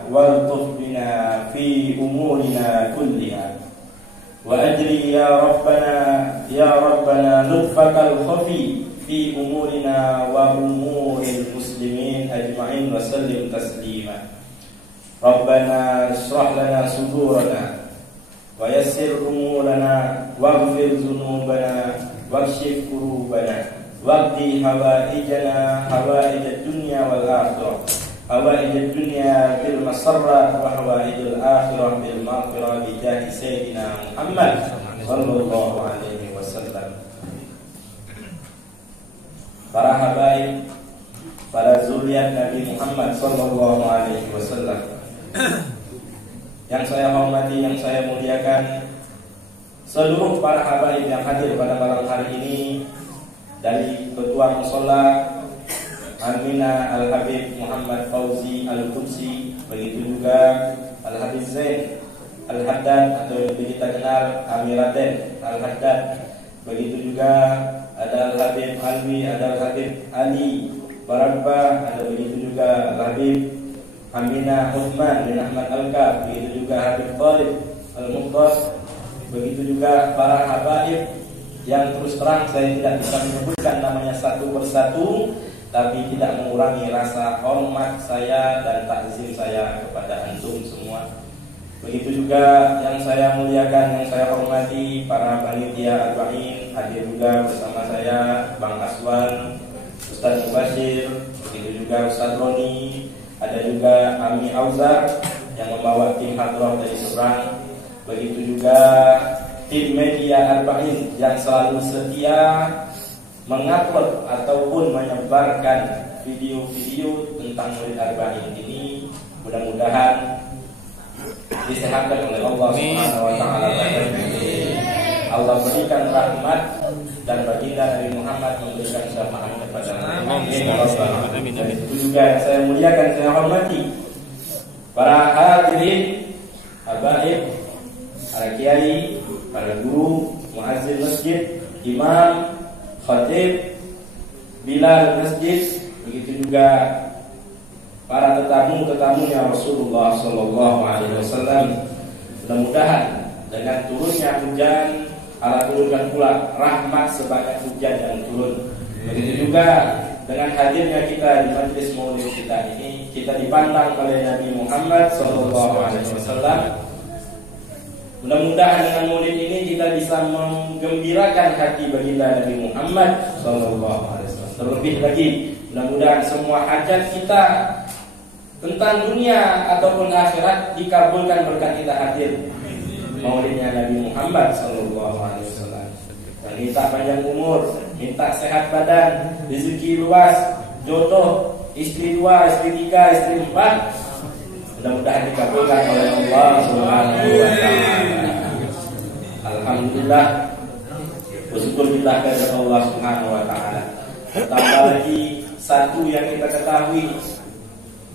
waltuf bina fi umurina kulliha wa ajri ya Rabbana lutfakal khafi fi umurina wa umuril muslimin ajma'in wa sallim taslima. Rabbana shrah lana sudurana wa yassir umurana waghfir dhunubana wakshif kurubana waqdi hawaijana hawaijad dunya wal akhirah hawaijad dunya bil masarrat wa hawaijul akhirah bil maghfirah bi jahi sayyidina Muhammad sallallahu alaihi wasallam. Para habaib, para zuriat Nabi Muhammad sallallahu alaihi wasallam yang saya hormati, yang saya muliakan, seluruh para habaib yang hadir pada malam hari ini, dari Ketua Mushola Aminah Al-Habib Muhammad Fauzi Al-Qudsi, begitu juga Al-Habib Zain Al-Haddad atau lebih kita kenal Amiraden Al-Haddad, begitu juga ada Al-Habib Alwi, ada Al-Habib Ali Barabah, ada begitu juga Al-Habib Aminah Uthman bin Ahmad Al-Kaf, begitu juga Habib Talib Al-Muqtas, begitu juga para habaib yang terus terang saya tidak bisa menyebutkan namanya satu persatu, tapi tidak mengurangi rasa hormat saya dan takzim saya kepada antum semua. Begitu juga yang saya muliakan, yang saya hormati para panitia arba'in, hadir juga bersama saya Bang Aswan, Ustaz Mubashir, begitu juga Ustaz Roni, ada juga Ami Auzar yang membawa tim hadroh dari seberang, begitu juga tim media arba'in yang selalu setia mengupload ataupun menyebarkan video-video tentang Maulid arba'in ini. Mudah-mudahan disehatkan oleh Allah Subhanahu wa taala. Allah berikan rahmat dan baginda Nabi Muhammad memberikan syafaat kepada Amin. Itu juga saya muliakan, saya hormati para hadirin, habaib, para kiai, para guru, muazzin masjid, imam, khatib, bilal masjid, begitu juga para tetamunya Rasulullah sallallahu alaihi wasallam. Mudah-mudahan dengan turunnya hujan Allah turunkan pula rahmat sebanyak hujan yang turun. Begitu juga dengan hadirnya kita di majlis maulid kita ini, kita dipandang oleh Nabi Muhammad sallallahu alaihi wasallam. Mudah-mudahan dengan maulid ini kita bisa menggembirakan hati baginda Nabi Muhammad sallallahu alaihi wasallam. Terlebih lagi, mudah-mudahan semua hajat kita tentang dunia ataupun akhirat dikabulkan berkat kita hadir maulidnya Nabi Muhammad sallallahu alaihi wasallam. Dan minta panjang umur, minta sehat badan, rezeki luas, jodoh, istri 2, istri 3, istri 4. Mudah-mudahan dikabulkan oleh Allah Subhanahu wa taala. Alhamdulillah, bersyukurlah kepada Allah Subhanahu wa taala. Tambah lagi satu yang kita ketahui,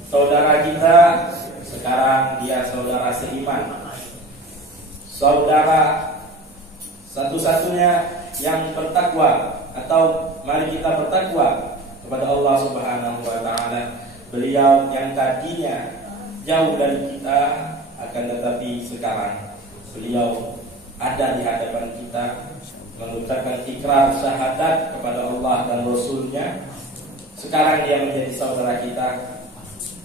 saudara kita sekarang dia saudara seiman, saudara satu-satunya yang bertakwa, atau mari kita bertakwa kepada Allah Subhanahu wa taala. Beliau yang tadinya jauh dari kita, akan tetapi sekarang beliau ada di hadapan kita, mengucapkan ikrar syahadat kepada Allah dan Rasul-Nya. Sekarang dia menjadi saudara kita,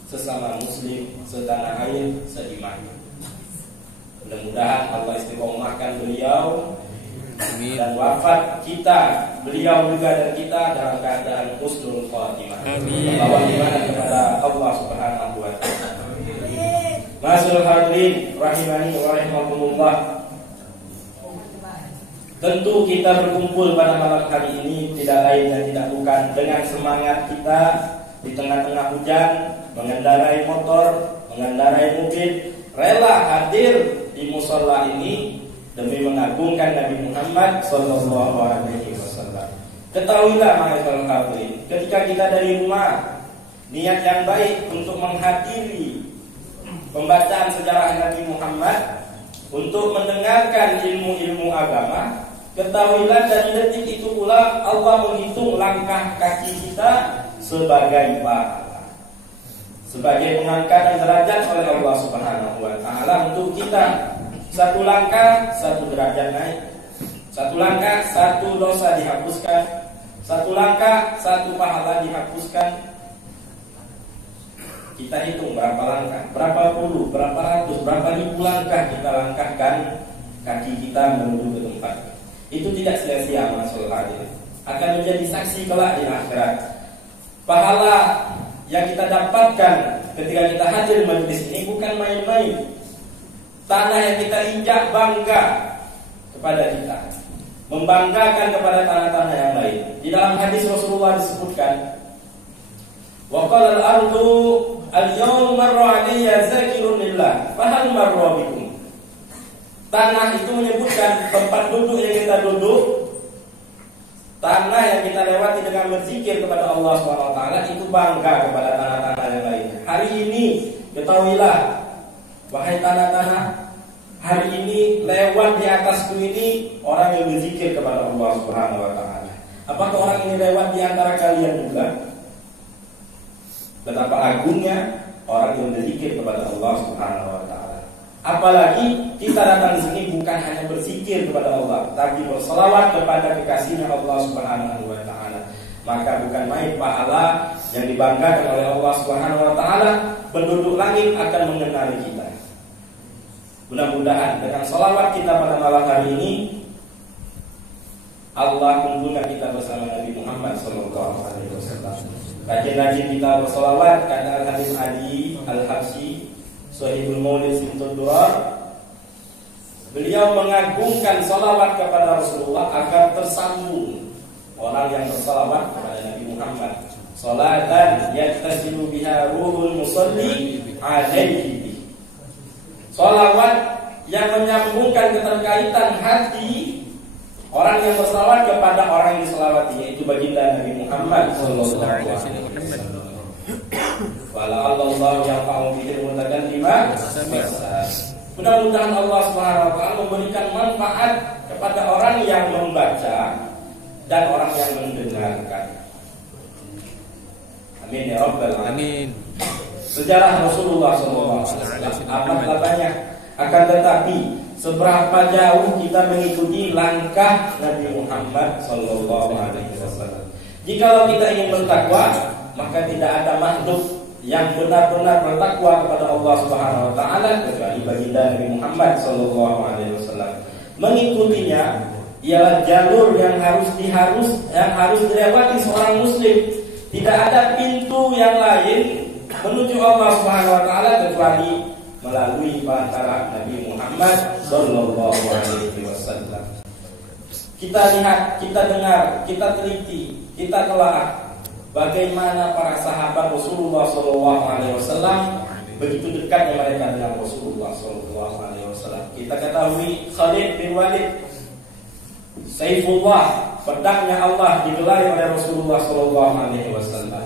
sesama muslim, setanah air, seiman. Mudah-mudahan Allah istiqomahkan beliau. Amin. Dan wafat kita, beliau juga dan kita dalam keadaan husnul khatimah. Bahwa iman kepada Allah Subhanahu wa taala. Masyaallah hadirin rahimani wa rahimakumullah. Tentu kita berkumpul pada malam hari ini tidak lain dan tidak bukan dengan semangat kita di tengah-tengah hujan, mengendarai motor, mengendarai mobil, rela hadir di mushola ini demi mengagungkan Nabi Muhammad sallallahu alaihi wasallam. Ketahuilah ma'asyiral hadirin, ketika kita dari rumah niat yang baik untuk menghadiri pembacaan sejarah Nabi Muhammad, untuk mendengarkan ilmu-ilmu agama, ketahuilah dari detik itu pula Allah menghitung langkah kaki kita sebagai pahala, sebagai pengangkatan derajat oleh Allah Subhanahu wa taala untuk kita. Satu langkah, satu derajat naik. Satu langkah, satu dosa dihapuskan. Satu langkah, satu pahala dihapuskan. Kita hitung berapa langkah, berapa puluh, berapa ratus, berapa ribu langkah kita langkahkan kaki kita menuju ke tempat. Itu tidak sia-sia masalah ini. Akan menjadi saksi kelak di akhirat. Pahala yang kita dapatkan ketika kita hadir majelis ini bukan main-main. Tanah yang kita injak bangga kepada kita, membanggakan kepada tanah-tanah yang lain. Di dalam hadis Rasulullah disebutkan, wa qala al-ardu al-yawma marra alayya zakirun lillah fa hal marra bikum. Tanah itu menyebutkan tempat duduk yang kita duduk, tanah yang kita lewati dengan berzikir kepada Allah SWT, itu bangga kepada tanah-tanah yang lain. Hari ini ketahuilah, wahai tanah-tanah, hari ini lewat di atasku ini orang yang berzikir kepada Allah Subhanahu wa taala. Apakah orang ini lewat di antara kalian juga? Betapa agungnya orang yang berzikir kepada Allah Subhanahu wa taala. Apalagi kita datang di sini bukan hanya berzikir kepada Allah, tapi berselawat kepada kekasihnya Allah Subhanahu wa taala. Maka bukan main pahala yang dibanggakan oleh Allah Subhanahu wa taala. Penduduk langit akan mengenali kita. Mudah-mudahan dengan salawat kita pada malam hari ini Allah kumpulkan kita bersama Nabi Muhammad sallallahu alaihi wasallam. Rajin-rajin kita bersalawat, kata Al-Habib Ali Al-Habsyi Sahibul Maulid Simtud Durar. Beliau mengagungkan salawat kepada Rasulullah agar tersambung orang yang bersalawat kepada Nabi Muhammad. Salatan yattasilu biha ruhul musalli alaihi. Salawat yang menyambungkan keterkaitan hati orang yang bersalawat kepada orang yang disalawati, yaitu baginda Nabi Muhammad sallallahu alaihi wasallam. Wala Allah yang fa'u bihi mutakallima. Mudah-mudahan Allah Subhanahu wa taala memberikan manfaat kepada orang yang membaca dan orang yang mendengarkan. Amin ya rabbal alamin. Sejarah Rasulullah SAW amatlah banyak, akan tetapi seberapa jauh kita mengikuti langkah Nabi Muhammad SAW. Jikalau kita ingin bertakwa, maka tidak ada makhluk yang benar-benar bertakwa kepada Allah Subhanahu wa taala kecuali baginda Nabi Muhammad SAW. Mengikutinya ialah jalur yang harus dilewati seorang muslim. Tidak ada pintu yang lain menuju Allah Subhanahu wa taala kecuali melalui perantara Nabi Muhammad sallallahu alaihi wasallam. Kita lihat, kita dengar, kita teliti, kita telah bagaimana para sahabat Rasulullah sallallahu alaihi wasallam begitu dekatnya mereka dengan Rasulullah sallallahu alaihi wasallam. Kita ketahui Khalid bin Walid, Saifullah, pedangnya Allah digelari oleh Rasulullah sallallahu alaihi wasallam.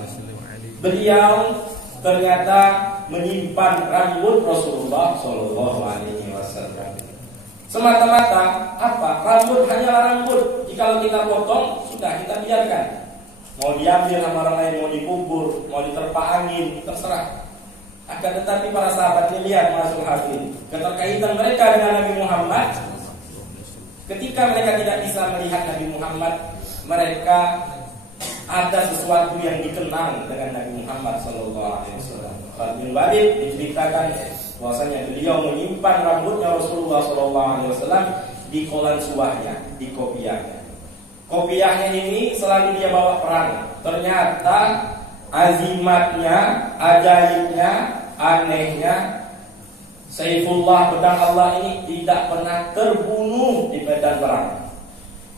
Beliau ternyata menyimpan rambut Rasulullah sallallahu alaihi wasallam. Semata-mata apa? Rambut hanyalah rambut. Jika kalau kita potong, sudah kita biarkan. Mau diambil sama orang lain, mau dikubur, mau diterpa angin, terserah. Akan tetapi para sahabat ini lihat masuk hati keterkaitan mereka dengan Nabi Muhammad. Ketika mereka tidak bisa melihat Nabi Muhammad, mereka ada sesuatu yang dikenang dengan Nabi Muhammad SAW. Khalid bin Walid diceritakan bahwasanya beliau menyimpan rambutnya Rasulullah SAW di kolan suahnya, di kopiahnya. Kopiahnya ini selalu dia bawa perang. Ternyata azimatnya, ajaibnya, anehnya, Saifullah pedang Allah ini tidak pernah terbunuh di medan perang.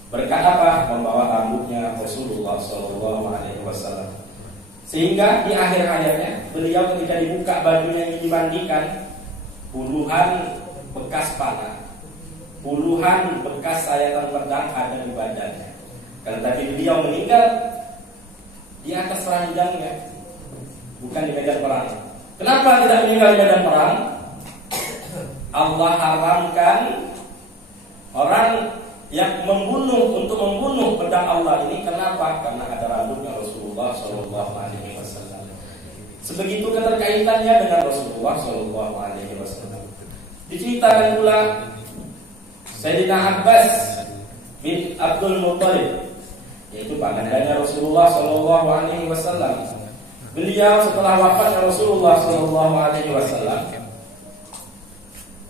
Berkat apa? Membawa rambutnya Rasulullah SAW. Sehingga di akhir hayatnya beliau ketika dibuka bajunya yang dimandikan, puluhan bekas panah, puluhan bekas sayatan pedang ada di badannya. Karena tadi beliau meninggal di atas ranjangnya, bukan di medan perang. Kenapa tidak meninggal di medan perang? Allah haramkan orang yang untuk membunuh pedang Allah ini. Kenapa? Karena ada rambutnya Rasulullah SAW. Sebegitu keterkaitannya dengan Rasulullah SAW. Diceritakan pula Sayyidina Abbas bin Abdul Muttalib, yaitu pamandannya Rasulullah SAW. Beliau setelah wafatnya Rasulullah SAW,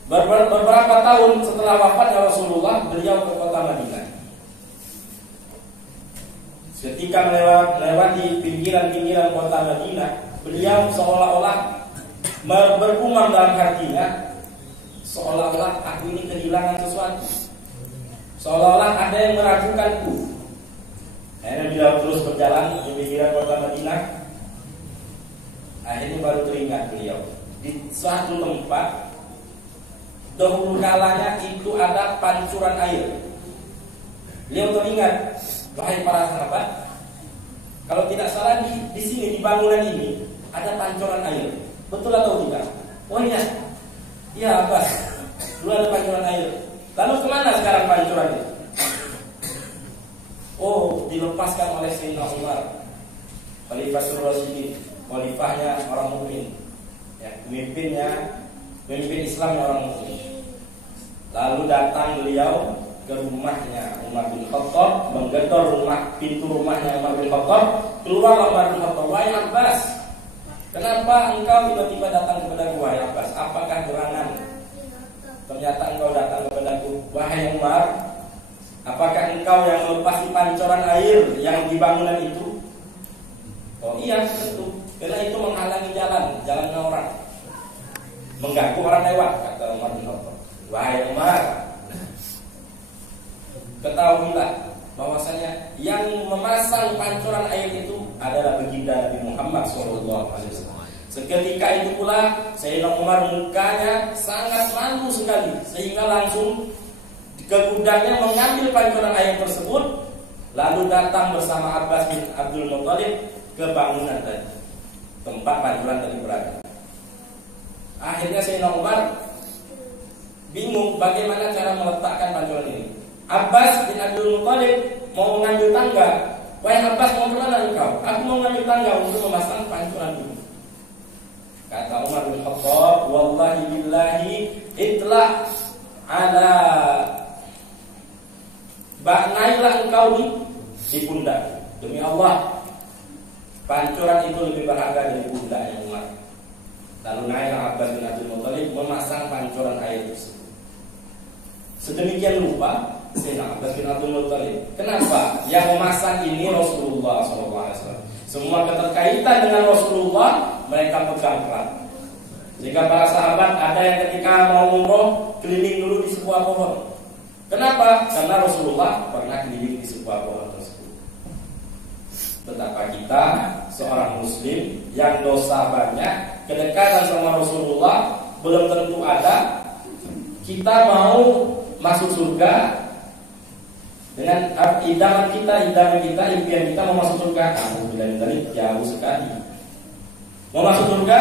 beberapa tahun setelah wafatnya Rasulullah, beliau ke kota Madinah. Ketika melewati pinggiran-pinggiran kota Madinah, beliau seolah-olah bergumam dalam hatinya, seolah-olah aku ini kehilangan sesuatu, seolah-olah ada yang meragukanku. Akhirnya beliau terus berjalan di pinggiran kota Madinah. Akhirnya baru teringat beliau di suatu tempat dahulu kalanya itu ada pancuran air. Beliau teringat, wahai para sahabat, kalau tidak salah di sini, di bangunan ini ada pancuran air. Betul atau tidak? Oh iya, iya Abbas, dulu ada pancuran air. Lalu kemana sekarang pancuran itu? Oh, dilepaskan oleh Sayyidina Umar, Khalifatul Rasyidin, khalifahnya orang mukmin, ya, pemimpin Islam orang muslim. Lalu datang beliau ke rumahnya Umar bin Khattab, menggedor pintu rumahnya Umar bin Khattab. Keluar Umar bin Khattab, wahai Abbas, kenapa engkau tiba-tiba datang kepadaku, wahai Abbas? Apakah gerangan? Ternyata engkau datang kepadaku, wahai Umar. Apakah engkau yang melepasi pancoran air yang di bangunan itu? Oh iya, tentu. Karena itu menghalangi jalannya orang, mengganggu orang lewat, kata Umar bin Khattab. Wahai Umar, ketahuilah bahwasanya yang memasang pancuran air itu adalah baginda Nabi Muhammad SAW. Seketika itu pula Sayyidina Umar mukanya sangat malu sekali, sehingga langsung ke gudangnya mengambil pancuran air tersebut, lalu datang bersama Abbas bin Abdul Muttalib ke bangunan tadi, tempat pancuran tadi berada. Akhirnya Sayyidina Umar bingung bagaimana cara meletakkan pancuran ini. Abbas bin Abdul Muttalib mau mengambil tangga. Wahai Abbas, mau kemana engkau? Aku mau mengambil tangga untuk memasang pancuran ini. Kata Umar bin Khattab, wallahi billahi itla ala, naiklah engkau di pundak. Demi Allah, pancuran itu lebih berharga dari pundaknya Umar. Lalu naiklah Abbas bin Abdul Muttalib memasang pancuran air tersebut. Sedemikian rupa Sayyidina Abbas bin Abdul Muttalib. Kenapa? Yang memasang ini Rasulullah SAW. Semua keterkaitan dengan Rasulullah mereka pegang erat. Jika para sahabat ada yang ketika mau umroh keliling dulu di sebuah pohon. Kenapa? Karena Rasulullah pernah keliling di sebuah pohon tersebut. Betapa kita seorang muslim yang dosa banyak, kedekatan sama Rasulullah belum tentu ada. Kita mau masuk surga dengan idaman kita, impian kita mau masuk surga. Alhamdulillah, jauh sekali. Mau masuk surga,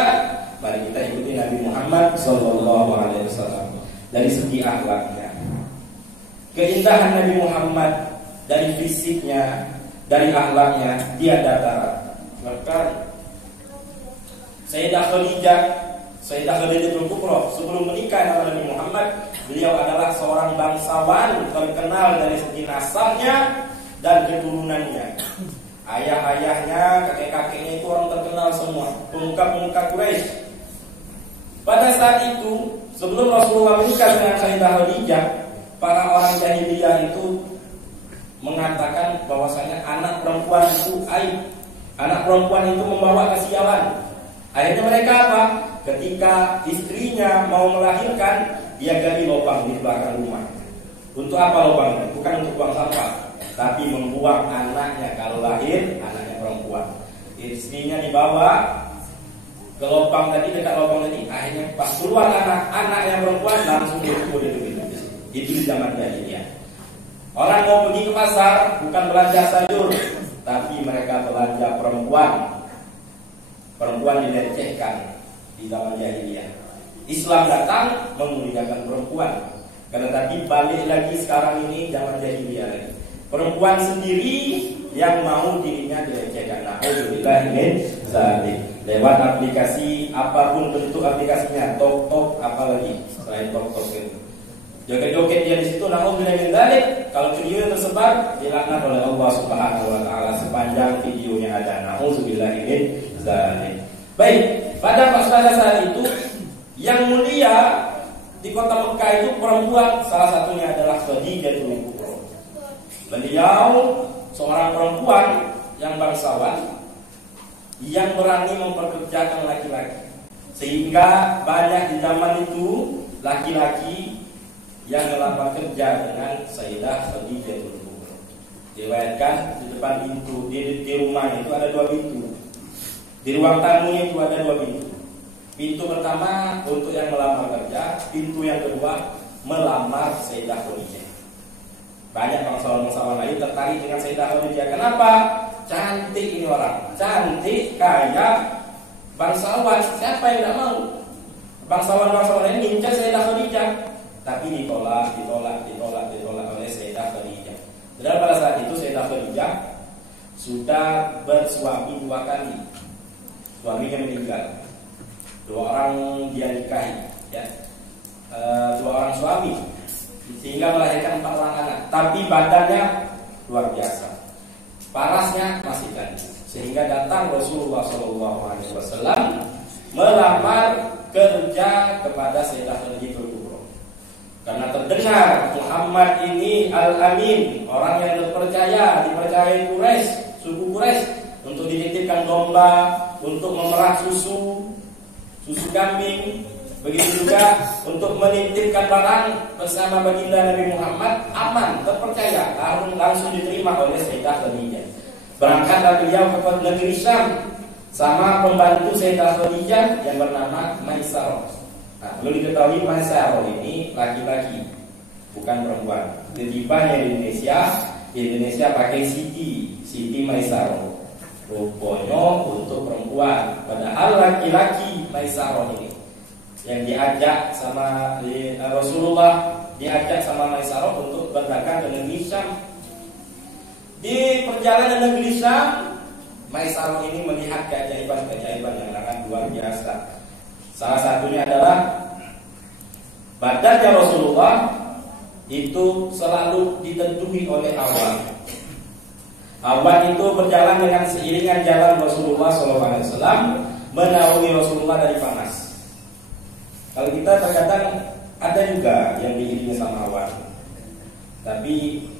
mari kita ikuti Nabi Muhammad SAW dari segi akhlaknya. Keindahan Nabi Muhammad dari fisiknya, dari akhlaknya, dia datar. Maka Sayyidah Khadijah Kubra sebelum menikah dengan Nabi Muhammad, beliau adalah seorang bangsawan terkenal dari segi nasabnya dan keturunannya. Ayah-ayahnya, kakek-kakeknya itu orang terkenal semua, pemuka-pemuka Quraisy. Pada saat itu, sebelum Rasulullah menikah dengan Sayyidah Khadijah, para orang jahiliyah itu mengatakan bahwasanya anak perempuan itu aib. Anak perempuan itu membawa kesialan. Akhirnya mereka apa? Ketika istrinya mau melahirkan, dia gali lubang di belakang rumah. Untuk apa lubangnya? Bukan untuk buang sampah, tapi membuang anaknya kalau lahir, anaknya perempuan. Istrinya dibawa ke lubang tadi, dekat lubang tadi. Akhirnya pas keluar anak yang perempuan, langsung dikubur di situ. Itu di zaman jahiliyah. Orang mau pergi ke pasar, bukan belanja sayur, tapi mereka belanja perempuan. Perempuan dilecehkan di zaman jahiliyah. Islam datang memuliakan perempuan. Karena tadi balik lagi sekarang ini zaman jahiliyah lagi. Perempuan sendiri yang mau dirinya dilecehkan. Alhamdulillah min zalik. Lewat aplikasi apapun bentuk aplikasinya, TokTok apalagi selain TokTok itu. Joget-joget dia di situ, alhamdulillah min zalik. Kalau video yang tersebar dilaknat oleh Allah Subhanahu wa taala sepanjang videonya ada. Alhamdulillah min zalik. Baik, pada saat itu yang mulia di kota Mekah itu perempuan, salah satunya adalah Khadijah Kubra. Beliau seorang perempuan yang bangsawan yang berani memperkerjakan laki-laki, sehingga banyak di zaman itu laki-laki yang melamar kerja dengan Sayyidah Khadijah Kubra. Diriwayatkan di depan pintu di rumah itu ada 2 pintu. Di ruang tamunya itu ada 2 pintu. Pintu pertama untuk yang melamar kerja, pintu yang kedua melamar Sayyidah Khadijah. Banyak bangsawan-bangsawan lain tertarik dengan Sayyidah Khadijah. Kenapa? Cantik ini orang, cantik, kaya, bangsawan. Siapa yang tidak mau? Bangsawan-bangsawan lain ngincar Sayyidah Khadijah, tapi ditolak oleh Sayyidah Khadijah. Dan pada saat itu Sayyidah Khadijah sudah bersuami 2 kali. Suaminya meninggal. 2 orang dia nikahi, ya. 2 orang suami, sehingga melahirkan 4 orang anak. Tapi badannya luar biasa, parasnya masih gadis. Sehingga datang Rasulullah SAW melamar kerja kepada Sayyidah Khadijah Kubra. Karena terdengar Muhammad ini Al-Amin, orang yang terpercaya, dipercayai Quraisy, suku Quraisy, untuk dititipkan domba, untuk memerah susu kambing, begitu juga untuk menitipkan barang bersama baginda Nabi Muhammad, aman, terpercaya, langsung diterima oleh Sayyidah Khadijah. Berangkatlah beliau ke negeri Syam sama pembantu Sayyidah Khadijah yang bernama Maisarah. Nah, perlu diketahui Maisarah ini laki-laki, bukan perempuan. Ketibanya di Indonesia pakai Siti Maisarah. Rupanya untuk perempuan, padahal laki-laki Maisarah ini yang diajak sama Rasulullah, diajak sama Maisarah untuk berdagang ke negeri Syam. Di perjalanan negeri Syam, Maisarah ini melihat keajaiban-keajaiban yang sangat luar biasa. Salah satunya adalah badannya Rasulullah itu selalu ditentuhi oleh awan. Awan itu berjalan dengan seiringan jalan Rasulullah SAW, menaungi Rasulullah dari panas. Kalau kita terkadang ada juga yang diiringi sama awan, tapi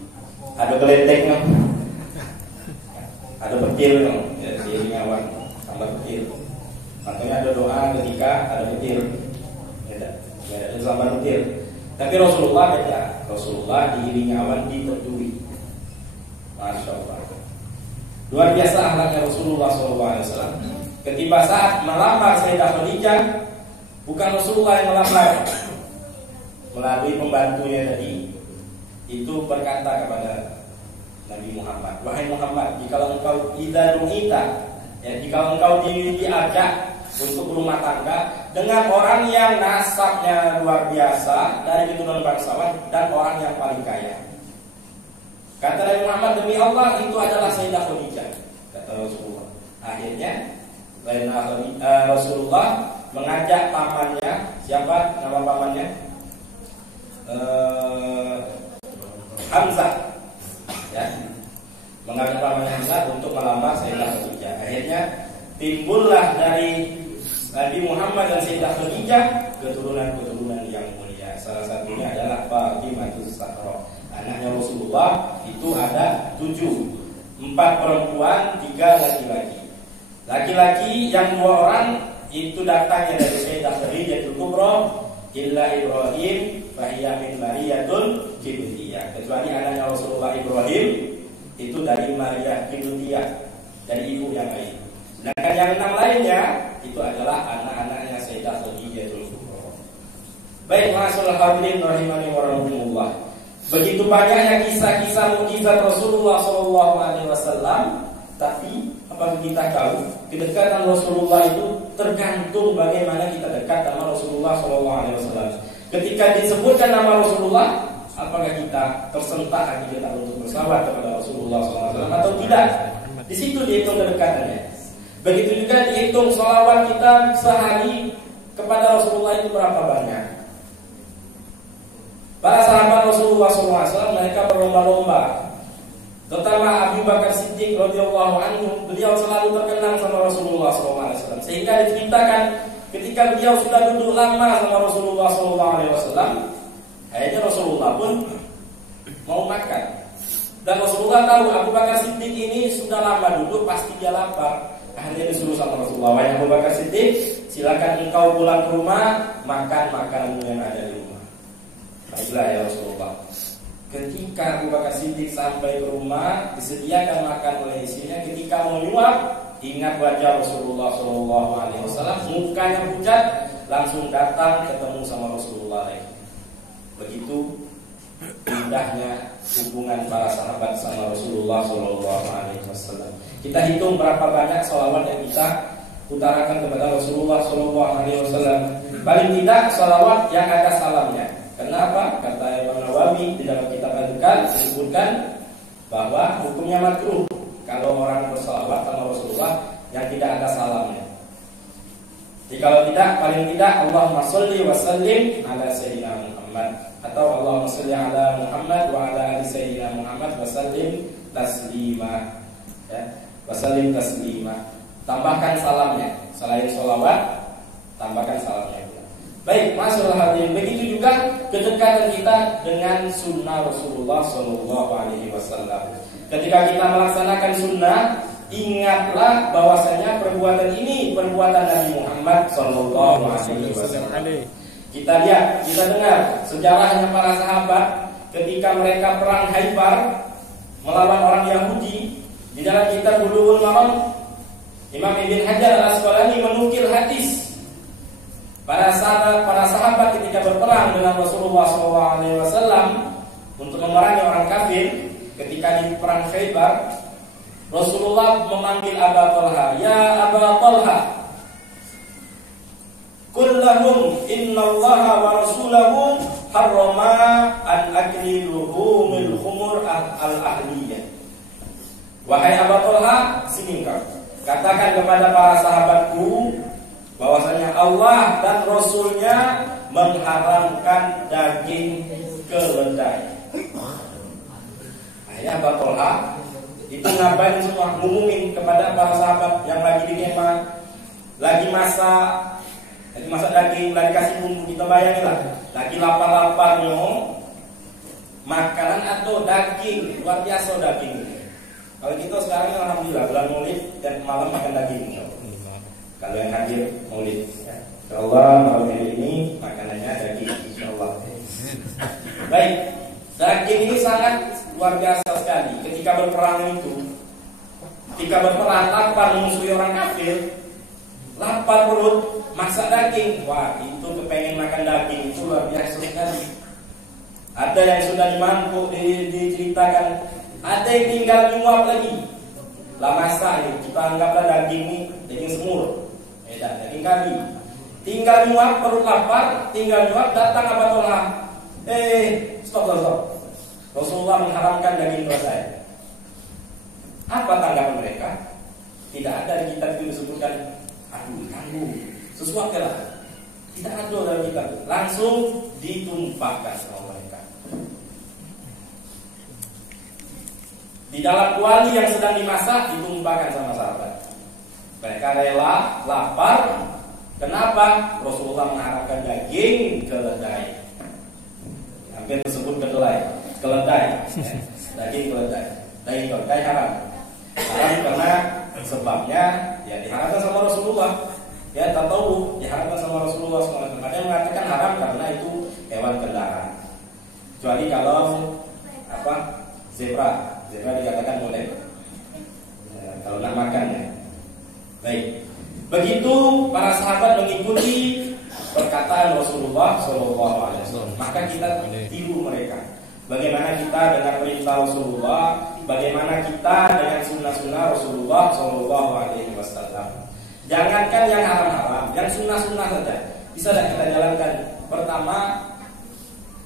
ada geleteknya, ada petir, ya, diiringi awan tambah petir. Makanya ada doa ketika ada petir, ada sama petir. Tapi Rasulullah beda. Rasulullah diiringi awan, ditentuhi. Masya Allah. Luar biasa akhlaknya Rasulullah SAW. Ketika saat melamar Sayyidah Khadijah, bukan Rasulullah yang melamar, melalui pembantunya tadi, itu berkata kepada Nabi Muhammad, wahai Muhammad, jika engkau idza du'ita, ya, jika engkau diajak untuk berumah tangga dengan orang yang nasabnya luar biasa dari keturunan bangsawan dan orang yang paling kaya, Kata Nabi Muhammad, demi Allah itu adalah Sayyidah Khadijah, kata Rasulullah. Akhirnya Rasulullah mengajak pamannya, siapa nama pamannya? Hamzah, ya, mengajak pamannya Hamzah untuk melamar Sayyidah Khadijah. Akhirnya timbullah dari Nabi Muhammad dan Sayyidah Khadijah keturunan-keturunan yang mulia. Salah satunya adalah Fatimah Zahra, anaknya Rasulullah. Itu ada 7, 4 perempuan, 3 laki-laki. Laki-laki yang 2 orang itu datangnya dari Sayyidah Khadijatul Kubra, illa Ibrahim fahiya min Mariyatul Kibtiyah. Kecuali anaknya Rasulullah Ibrahim itu dari Maria Kibtiyah, dari ibu yang lain. Sedangkan yang 6 lainnya itu adalah anak-anaknya Sayyidah Khadijatul Kubra. Baik, masyaallah hadirin rahimani wa rahimakumullah. Begitu banyaknya kisah-kisah mukjizat Rasulullah SAW, tapi apakah kita tahu kedekatan Rasulullah itu tergantung bagaimana kita dekat sama Rasulullah SAW. Ketika disebutkan nama Rasulullah, apakah kita tersentak hati kita untuk bersahabat kepada Rasulullah SAW atau tidak? Di situ dihitung kedekatannya. Begitu juga dihitung sholawat kita sehari kepada Rasulullah itu berapa banyak. Para sahabat Rasulullah SAW mereka berlomba-lomba. Terutama Abu Bakar Siddiq radhiyallahu anhu, beliau selalu terkenang sama Rasulullah SAW. Sehingga diceritakan ketika beliau sudah duduk lama sama Rasulullah SAW, akhirnya Rasulullah pun mau makan. Dan Rasulullah tahu Abu Bakar Siddiq ini sudah lama duduk, pasti dia lapar. Akhirnya disuruh sama Rasulullah, wahai Abu Bakar Siddiq, silakan engkau pulang ke rumah, makan makanan yang ada di rumah. Baiklah ya Rasulullah. Ketika Abu Bakar Siddiq sampai ke rumah, disediakan makan oleh istrinya. Ketika mau nyuap, ingat wajah Rasulullah SAW, mukanya pucat, langsung datang ketemu sama Rasulullah. Begitu indahnya hubungan para sahabat sama Rasulullah SAW. Kita hitung berapa banyak sholawat yang kita utarakan kepada Rasulullah SAW. Paling tidak sholawat yang ada salamnya. Kenapa? Kata Imam Nawawi di dalam kitab Al-Bukhari disebutkan bahwa hukumnya makruh kalau orang bersalawat sama Rasulullah yang tidak ada salamnya. Jadi kalau tidak, paling tidak Allahumma sholli wa sallim ala sayyidina Muhammad, atau Allahumma sholli ala Muhammad wa ala ali sayyidina Muhammad wa sallim taslima, ya, wa sallim taslima. Tambahkan salamnya, selain sholawat tambahkan salamnya. Baik, masyaallah hadirin, begitu juga kedekatan kita dengan sunnah Rasulullah SAW. Ketika kita melaksanakan sunnah, ingatlah bahwasanya perbuatan ini perbuatan Nabi Muhammad SAW. Kita lihat, kita dengar sejarahnya para sahabat ketika mereka perang Khaibar melawan orang Yahudi. Di dalam kitab Bulughul Maram, Imam Ibn Hajar Al-Asqalani menukil hadis para sahabat ketika berperang dengan Rasulullah SAW untuk memerangi orang kafir. Ketika di perang Khaibar, Rasulullah memanggil Abu Talha, ya Abu Talha, kullahum innallaha wa rasulahu harrama an akli luhumil khumur al-ahliyah. Wahai Abu Talha, sini engkau, katakan kepada para sahabatku bahwasanya Allah dan Rasulnya mengharamkan daging keledai. Akhirnya Abu Talha itu ngapain semua, ngumumin kepada para sahabat yang lagi di kemah, lagi masak daging, lagi kasih bumbu. Kita bayangin lah, lagi lapar-lapar nyong, makanan atau daging, luar biasa daging. Kalau kita sekarang alhamdulillah bulan Maulid dan malam makan daging. Kalau yang hadir Maulid, ya, insyaallah malam ini makanannya daging, insyaallah. Baik, daging ini sangat luar biasa sekali. Ketika berperang itu, ketika berperang lapar memusuhi orang kafir, lapar perut, masak daging, wah itu kepengen makan daging, itu luar biasa sekali. Ada yang sudah dimangkuk, diceritakan, ada yang tinggal nyuap lagi. Lah masak ini, kita anggaplah daging ini daging semur. Daging kambing, tinggal nyuap, perut lapar, tinggal nyuap, datang Abu Talha. Stop. Rasulullah mengharamkan daging keledai. Apa tanggapan mereka? Tidak ada di kitab itu disebutkan, aduh tanggung, sesuatu lah. Tidak ada dalam kitab. Langsung ditumpahkan sama mereka. Di dalam kuali yang sedang dimasak ditumpahkan sama sahabat. Mereka rela, lapar. Kenapa? Rasulullah mengharamkan daging keledai. Hampir tersebut keledai. Daging keledai. Daging keledai haram. Haram karena sebabnya ya diharamkan sama Rasulullah. Ya tahu diharamkan sama Rasulullah SAW. Ada yang mengatakan haram karena itu hewan kendaraan. Kecuali kalau zebra dikatakan boleh. Ya, kalau nak makan ya. Baik. Begitu para sahabat mengikuti perkataan Rasulullah SAW, maka kita tiru mereka. Bagaimana kita dengan perintah Rasulullah, bagaimana kita dengan sunnah-sunnah Rasulullah SAW. Jangankan yang haram-haram, yang sunnah-sunnah saja bisa tidak kita jalankan. Pertama,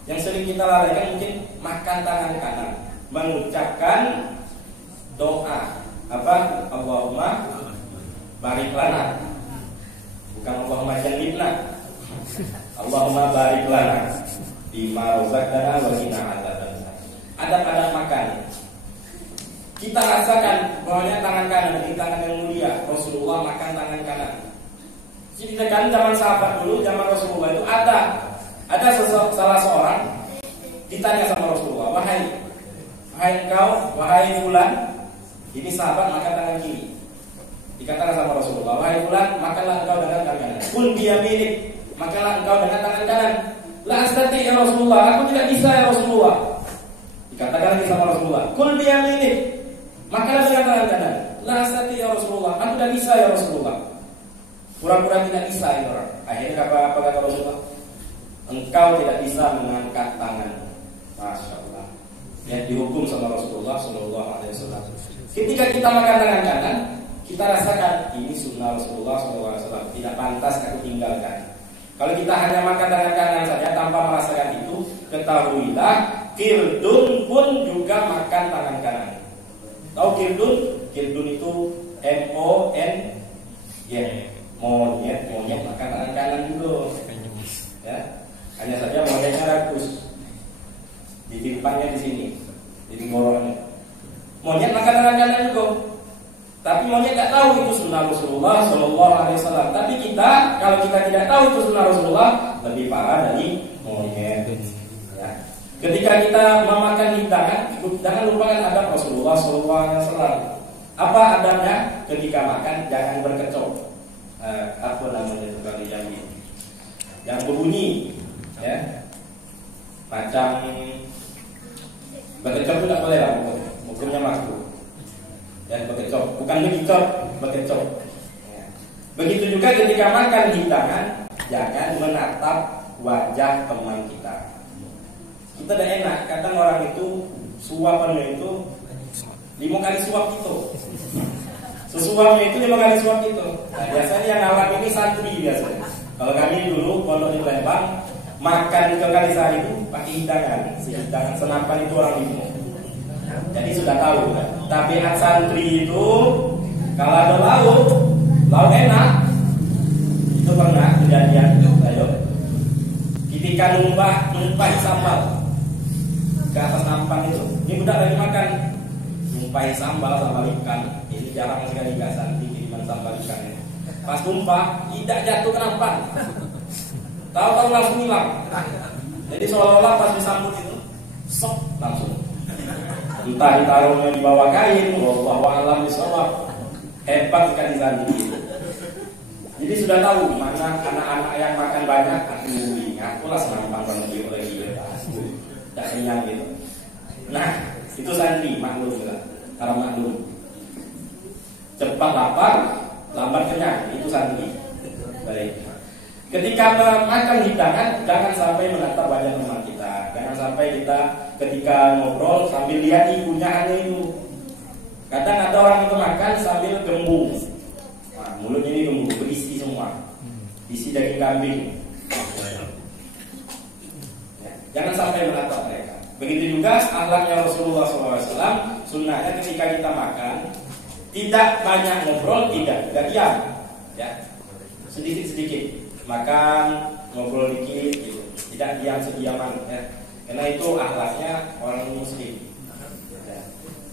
yang sering kita lalaikan mungkin makan tangan kanan, mengucapkan doa Allahumma barik lana, bukan Allahumma jannibna. Allahumma barik lana bima razaqtana wa qina adzabannar. Adab-adab makan. Kita rasakan bahwanya tangan kanan ini tangan yang mulia. Rasulullah makan tangan kanan. Jadi kan zaman sahabat dulu, zaman Rasulullah itu ada salah seorang ditanya sama Rasulullah, wahai engkau, wahai fulan, ini sahabat makan tangan kiri. Dikatakan sama Rasulullah, wahai fulan, makanlah engkau dengan tangan kanan. Kul biyaminik, makanlah engkau dengan tangan kanan. La astati ya Rasulullah, aku tidak bisa ya Rasulullah. Dikatakan lagi sama Rasulullah, kul biyaminik, makanlah dengan tangan kanan. La astati ya Rasulullah, aku tidak bisa ya Rasulullah. Pura-pura tidak bisa ini orang. Akhirnya apa kata Rasulullah? Engkau tidak bisa mengangkat tangan. Masya Allah. Ya dihukum sama Rasulullah SAW. Ketika kita makan tangan kanan, kita rasakan ini sunnah Rasulullah SAW, tidak pantas aku tinggalkan. Kalau kita hanya makan tangan kanan saja tanpa merasakan itu, ketahuilah kirdun pun juga makan tangan kanan. Tahu kirdun? Kirdun itu monyet makan tangan kanan juga. Ya, hanya saja monyetnya rakus. Ditimpangnya di sini, di tenggorokannya. Monyet makan tangan kanan juga. Tapi monyet tidak tahu itu sunnah Rasulullah SAW. Tapi kita, kalau kita tidak tahu itu sunnah Rasulullah, lebih parah dari monyet. Ya. Ketika kita memakan hidangan, jangan lupakan adab Rasulullah SAW. Apa adabnya? Ketika makan jangan berkecok. Apa namanya itu kalau yang berbunyi, ya. Macam berkecok itu tidak boleh lah, hukumnya makruh. Dan bekecok, bukan bekecok. Ya. Begitu juga ketika makan hidangan, jangan menatap wajah teman kita. Kita tidak enak, kadang orang itu suapannya itu 5 kali suap itu. Sesuapnya itu 5 kali suap itu. Nah, biasanya yang ngalamin ini santri biasanya. Kalau kami dulu pondok di Palembang, makan 3 kali sehari itu pakai hidangan. Si hidangan senapan itu orang Bimo. Jadi sudah tahu kan? Tabiat santri itu kalau ada lauk enak. Itu pernah kejadian itu, ayo. Ketika numpah sambal ke atas nampan itu, ini budak lagi makan, numpahi sambal ikan. Ini jarang sekali gak santri kiriman sambal ikan ini. Pas numpah, tidak jatuh ke nampan. Tahu-tahu langsung hilang. Jadi seolah-olah pas disambut itu, sok langsung. Entah ditaruhnya di bawah kain, wallahu a'lam bishawab. Hebat sekali santri. Jadi sudah tahu mana anak-anak yang makan banyak, akulah senampang lagi. Tak kenyang gitu. Nah, itu santri maklum lah, karena maklum. Cepat lapar, lambat kenyang, itu santri. Baik. Ketika makan hidangan, jangan sampai menatap wajah teman kita. Jangan sampai kita ketika ngobrol sambil lihat ibunya itu. Kadang ada orang itu makan sambil gembung. Nah, mulutnya ini gembung, berisi semua. Isi daging kambing. Ya, jangan sampai menatap mereka. Begitu juga juga akhlaknya Rasulullah SAW. Sunnahnya ketika kita makan tidak banyak ngobrol, tidak diam, ya, sedikit makan, ngobrol dikit, gitu. Tidak diam sediaman, ya. Karena itu akhlaknya orang Muslim. Ya.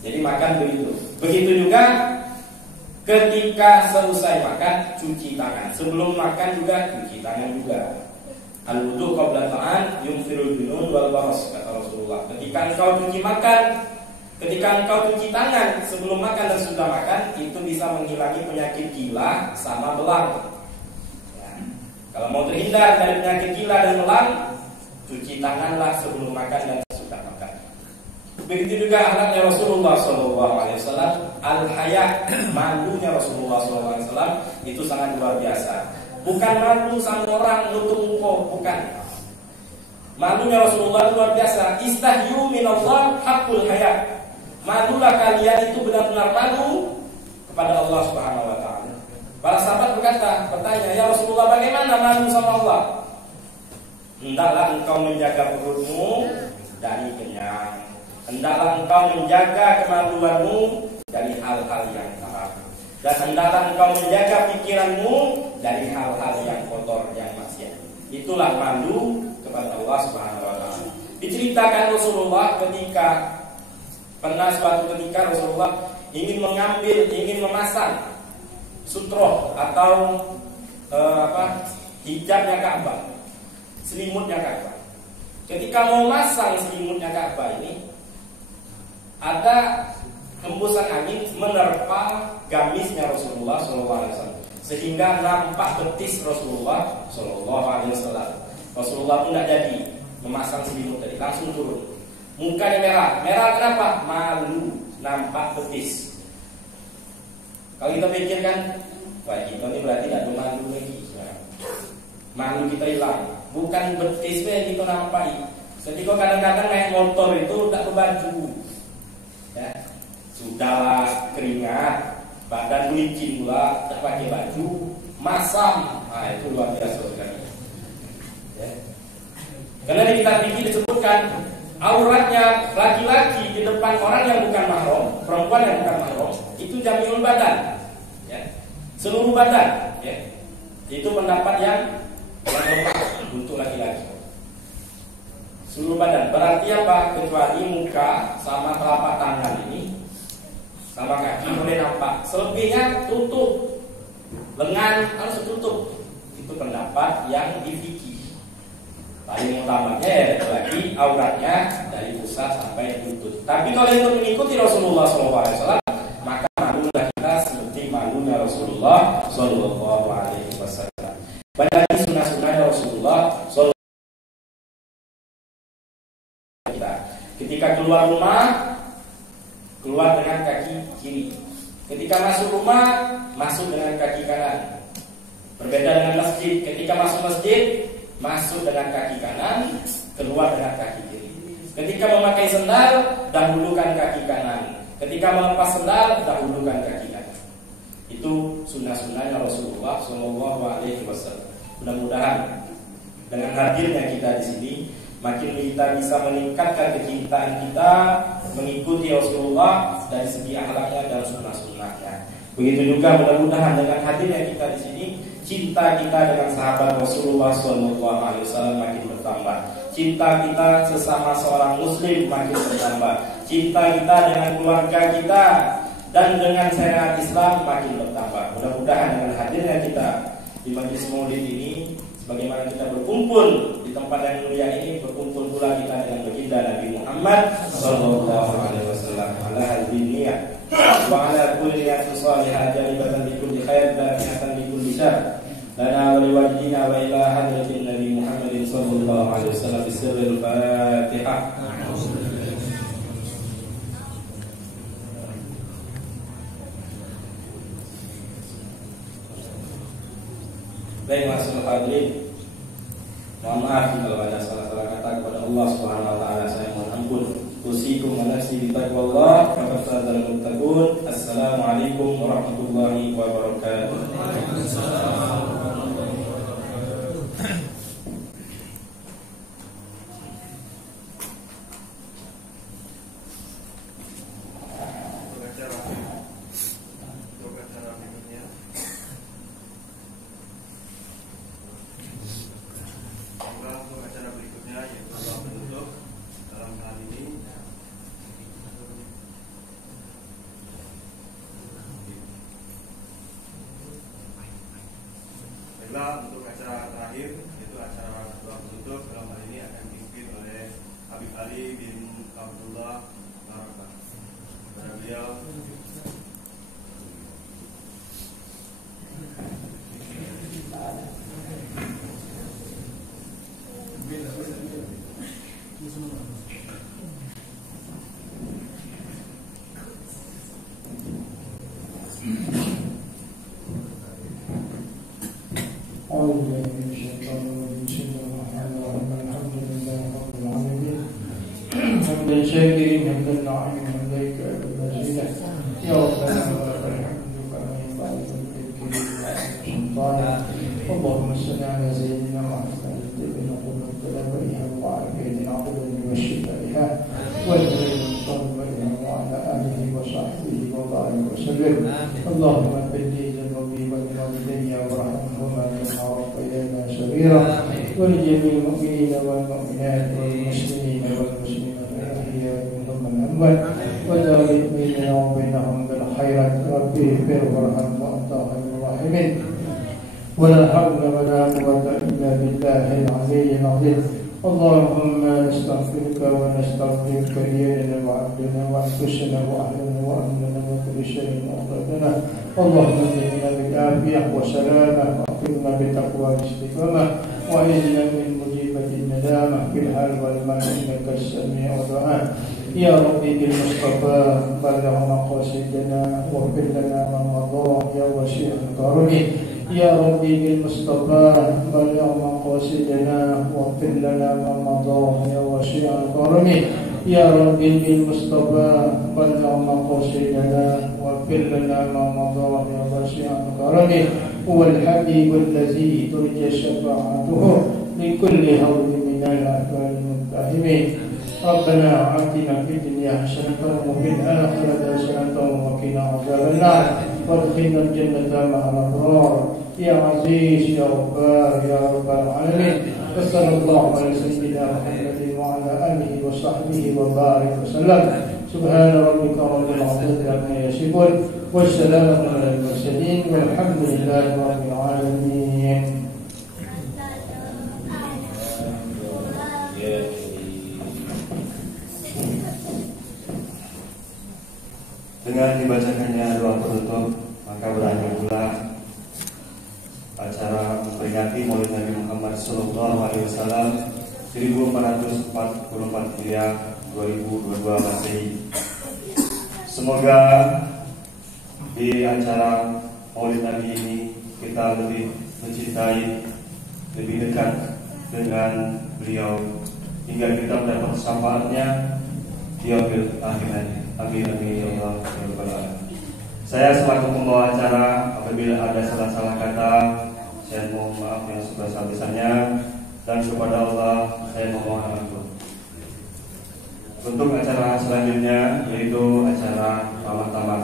Jadi makan begitu. Begitu juga ketika selesai makan cuci tangan. Sebelum makan juga cuci tangan juga. Al-wudu qabla ta'an yumfirul junun wal baras, kata Rasulullah. Ketika engkau cuci tangan sebelum makan dan sudah makan, itu bisa menghilangi penyakit gila sama belang. Ya. Kalau mau terhindar dari penyakit gila dan belang, cuci tanganlah sebelum makan dan sudah makan. Begitu juga akhlaknya Rasulullah SAW. Al-haya, malunya Rasulullah SAW itu sangat luar biasa. Bukan malu sama orang nutup muka, bukan. Malunya Rasulullah luar biasa. Istahyu minallah haqqul haya. Malulah kalian itu benar-benar malu kepada Allah Subhanahu wa taala. Para sahabat bertanya, "Ya Rasulullah, bagaimana malu sama Allah?" Hendaklah engkau menjaga perutmu dari kenyang. Hendaklah engkau menjaga kemaluanmu dari hal-hal yang haram. Dan hendaklah engkau menjaga pikiranmu dari hal-hal yang kotor, yang maksiat. Itulah malu kepada Allah Subhanahu wa taala. Diceritakan Rasulullah suatu ketika Rasulullah ingin memasang sutroh atau hijabnya Ka'bah, selimutnya Ka'bah. Ketika mau masang selimutnya Ka'bah ini, ada hembusan angin menerpa gamisnya Rasulullah SAW, sehingga nampak betis Rasulullah SAW. Rasulullah pun tidak jadi memasang selimut tadi, langsung turun. Mukanya merah kenapa? Malu, nampak betis. Kalau kita pikirkan, wah kita ini berarti tidak malu lagi. Malu kita hilang, bukan betis yang kita nampak. Ketika kadang-kadang naik motor itu tidak berbaju, ya. Sudah keringat, badan licin pula, tak pakai baju, masam, itu luar biasa sekali. Ya. Karena di kitab fikih disebutkan auratnya laki-laki di depan orang yang bukan mahram, perempuan yang bukan mahram, itu jamiul badan, ya. Seluruh badan, ya. Itu pendapat yang lemah untuk laki-laki. Seluruh badan, berarti apa? Kecuali muka sama telapak tangan ini, sama kaki boleh nampak. Selebihnya tutup, lengan harus tutup. Itu pendapat yang di fikih. Paling utamanya ya lagi auratnya dari pusat sampai lutut. Tapi kalau itu mengikuti Rasulullah SAW, maka malulah kita seperti malunya Rasulullah SAW. Banyak lagi sunnah-sunnahnya Rasulullah SAW. Ketika keluar rumah, keluar dengan kaki kiri. Ketika masuk rumah, masuk dengan kaki kanan. Berbeda dengan masjid. Ketika masuk masjid, masuk dengan kaki kanan, keluar dengan kaki kiri. Ketika memakai sendal, dahulukan kaki kanan. Ketika melepas sendal, dahulukan kaki kanan. Itu sunnah-sunnahnya Rasulullah SAW. Mudah-mudahan dengan hadirnya kita di sini, makin kita bisa meningkatkan kecintaan kita mengikuti Rasulullah dari segi akhlaknya dan sunnah-sunnahnya. Begitu juga mudah-mudahan dengan hadirnya kita di sini, cinta kita dengan sahabat Rasulullah SAW makin bertambah. Cinta kita sesama seorang Muslim makin bertambah. Cinta kita dengan keluarga kita dan dengan syariat Islam makin bertambah. Mudah-mudahan dengan hadirnya kita di Majelis Maulid ini, sebagaimana kita berkumpul di tempat yang mulia ini, berkumpul pula kita dengan baginda Nabi Muhammad SAW ala hadhihi niyyah wa ala kulli niyatin salihah jalibatan bi kulli khair dafihatan bi kulli syarr lana wa liwajhina wa ila hadratin Nabi Muhammad sallallahu alaihi wasallam bi sirril Fatihah. Baik, masyaallah hadirin, mohon maaf kalau ada salah-salah kata kepada Allah Subhanahu wa taala, saya mohon ampun. Usikum wa nafsi bi taqwallah, faqad fazal muttaqun. Assalamualaikum warahmatullahi wabarakatuh. Waalaikumsalam. Baiklah, untuk acara terakhir yaitu acara doa penutup, dalam hal ini akan dipimpin oleh Habib Ali bin Abdullah Barakah. Kepada beliau. حمدا شاكرين حمدا ناعما حمدك المزيد يا ربنا ولك الحمد كما ينبغي للكريم سلطانك اللهم صل على سيدنا محمد بن قلوب تلابيها وعافيتنا قلوب وشفائها والهدى المصطفى وعلى اله وصحبه وبارك وسلم اللهم بلي ذنوبي والوالدي وارحمهما كما ربيانا صغيرا ولجميع المؤمنين والمؤمنات والمسلمين والمسلمات وجعل بيننا وبينهم بالخيرات ربي اغفر وارحم وانت خير الراحمين ولا حول ولا قوة الا بالله العلي العظيم اللهم نستغفرك ونستغفرك لنا وعبدنا وانفسنا واهلنا وامننا وكل شيء اغفرتنا اللهم زدنا بالعافية وسلامة واغفرنا بتقوى الاستقامة وعزنا من مجيبة الندامة في الحال والمال انك السميع الدعاء يا ربي بالمصطفى بلغ مقاصدنا واغفر لنا ما مضى يا وسيع الكرم يا ربي بالمصطفى بلغ مقاصدنا واغفر لنا ما مضى يا وسيع الكرم يا ربي بالمصطفى بلغ مقاصدنا واغفر لنا ما مضى يا وسيع الكرم هو الحبيب الذي ترجى شفاعته لكل هول من الأحوال المتهمين ربنا آتنا في الدنيا حسنة وفي الآخرة حسنة وقنا عذاب النار وادخلنا الجنة مع الأبرار يا عزيز يا غفار يا رب العالمين وصلى الله على سيدنا محمد وعلى آله وصحبه وبارك وسلم سبحان ربك رب العزة عما يصفون والسلام على المرسلين والحمد لله رب العالمين. Dengan dibacakannya doa penutup, maka berakhir pula acara memperingati Maulid Nabi Muhammad SAW 1444 Hijriah 2022 Masehi. Semoga di acara Maulid Nabi ini kita lebih mencintai, lebih dekat dengan beliau hingga kita mendapat syafaatnya di akhir hayat. Amin amin ya Allah ya Rabbal Alamin. Saya selaku pembawa acara, apabila ada salah-salah kata, saya mohon maaf yang sebesar-besarnya, dan kepada Allah saya memohon ampun. Untuk acara selanjutnya yaitu acara tamat-tamat.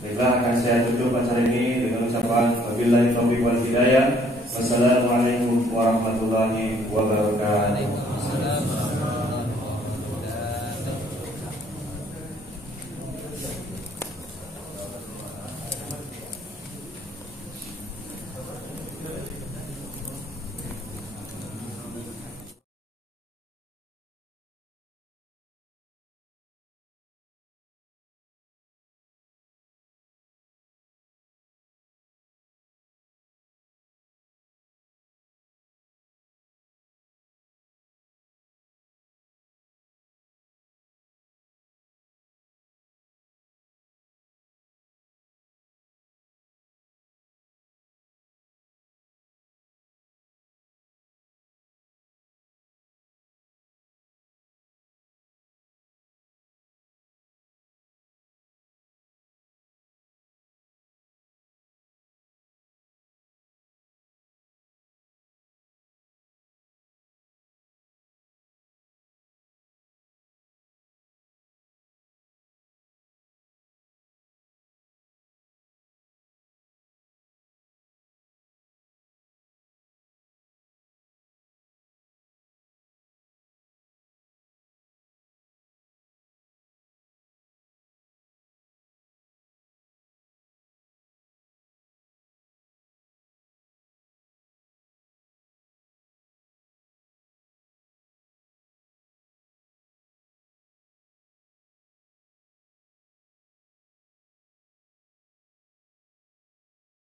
Baiklah, akan saya tutup acara ini dengan ucapan wabillahi taufiq wal hidayah. Wassalamualaikum warahmatullahi wabarakatuh.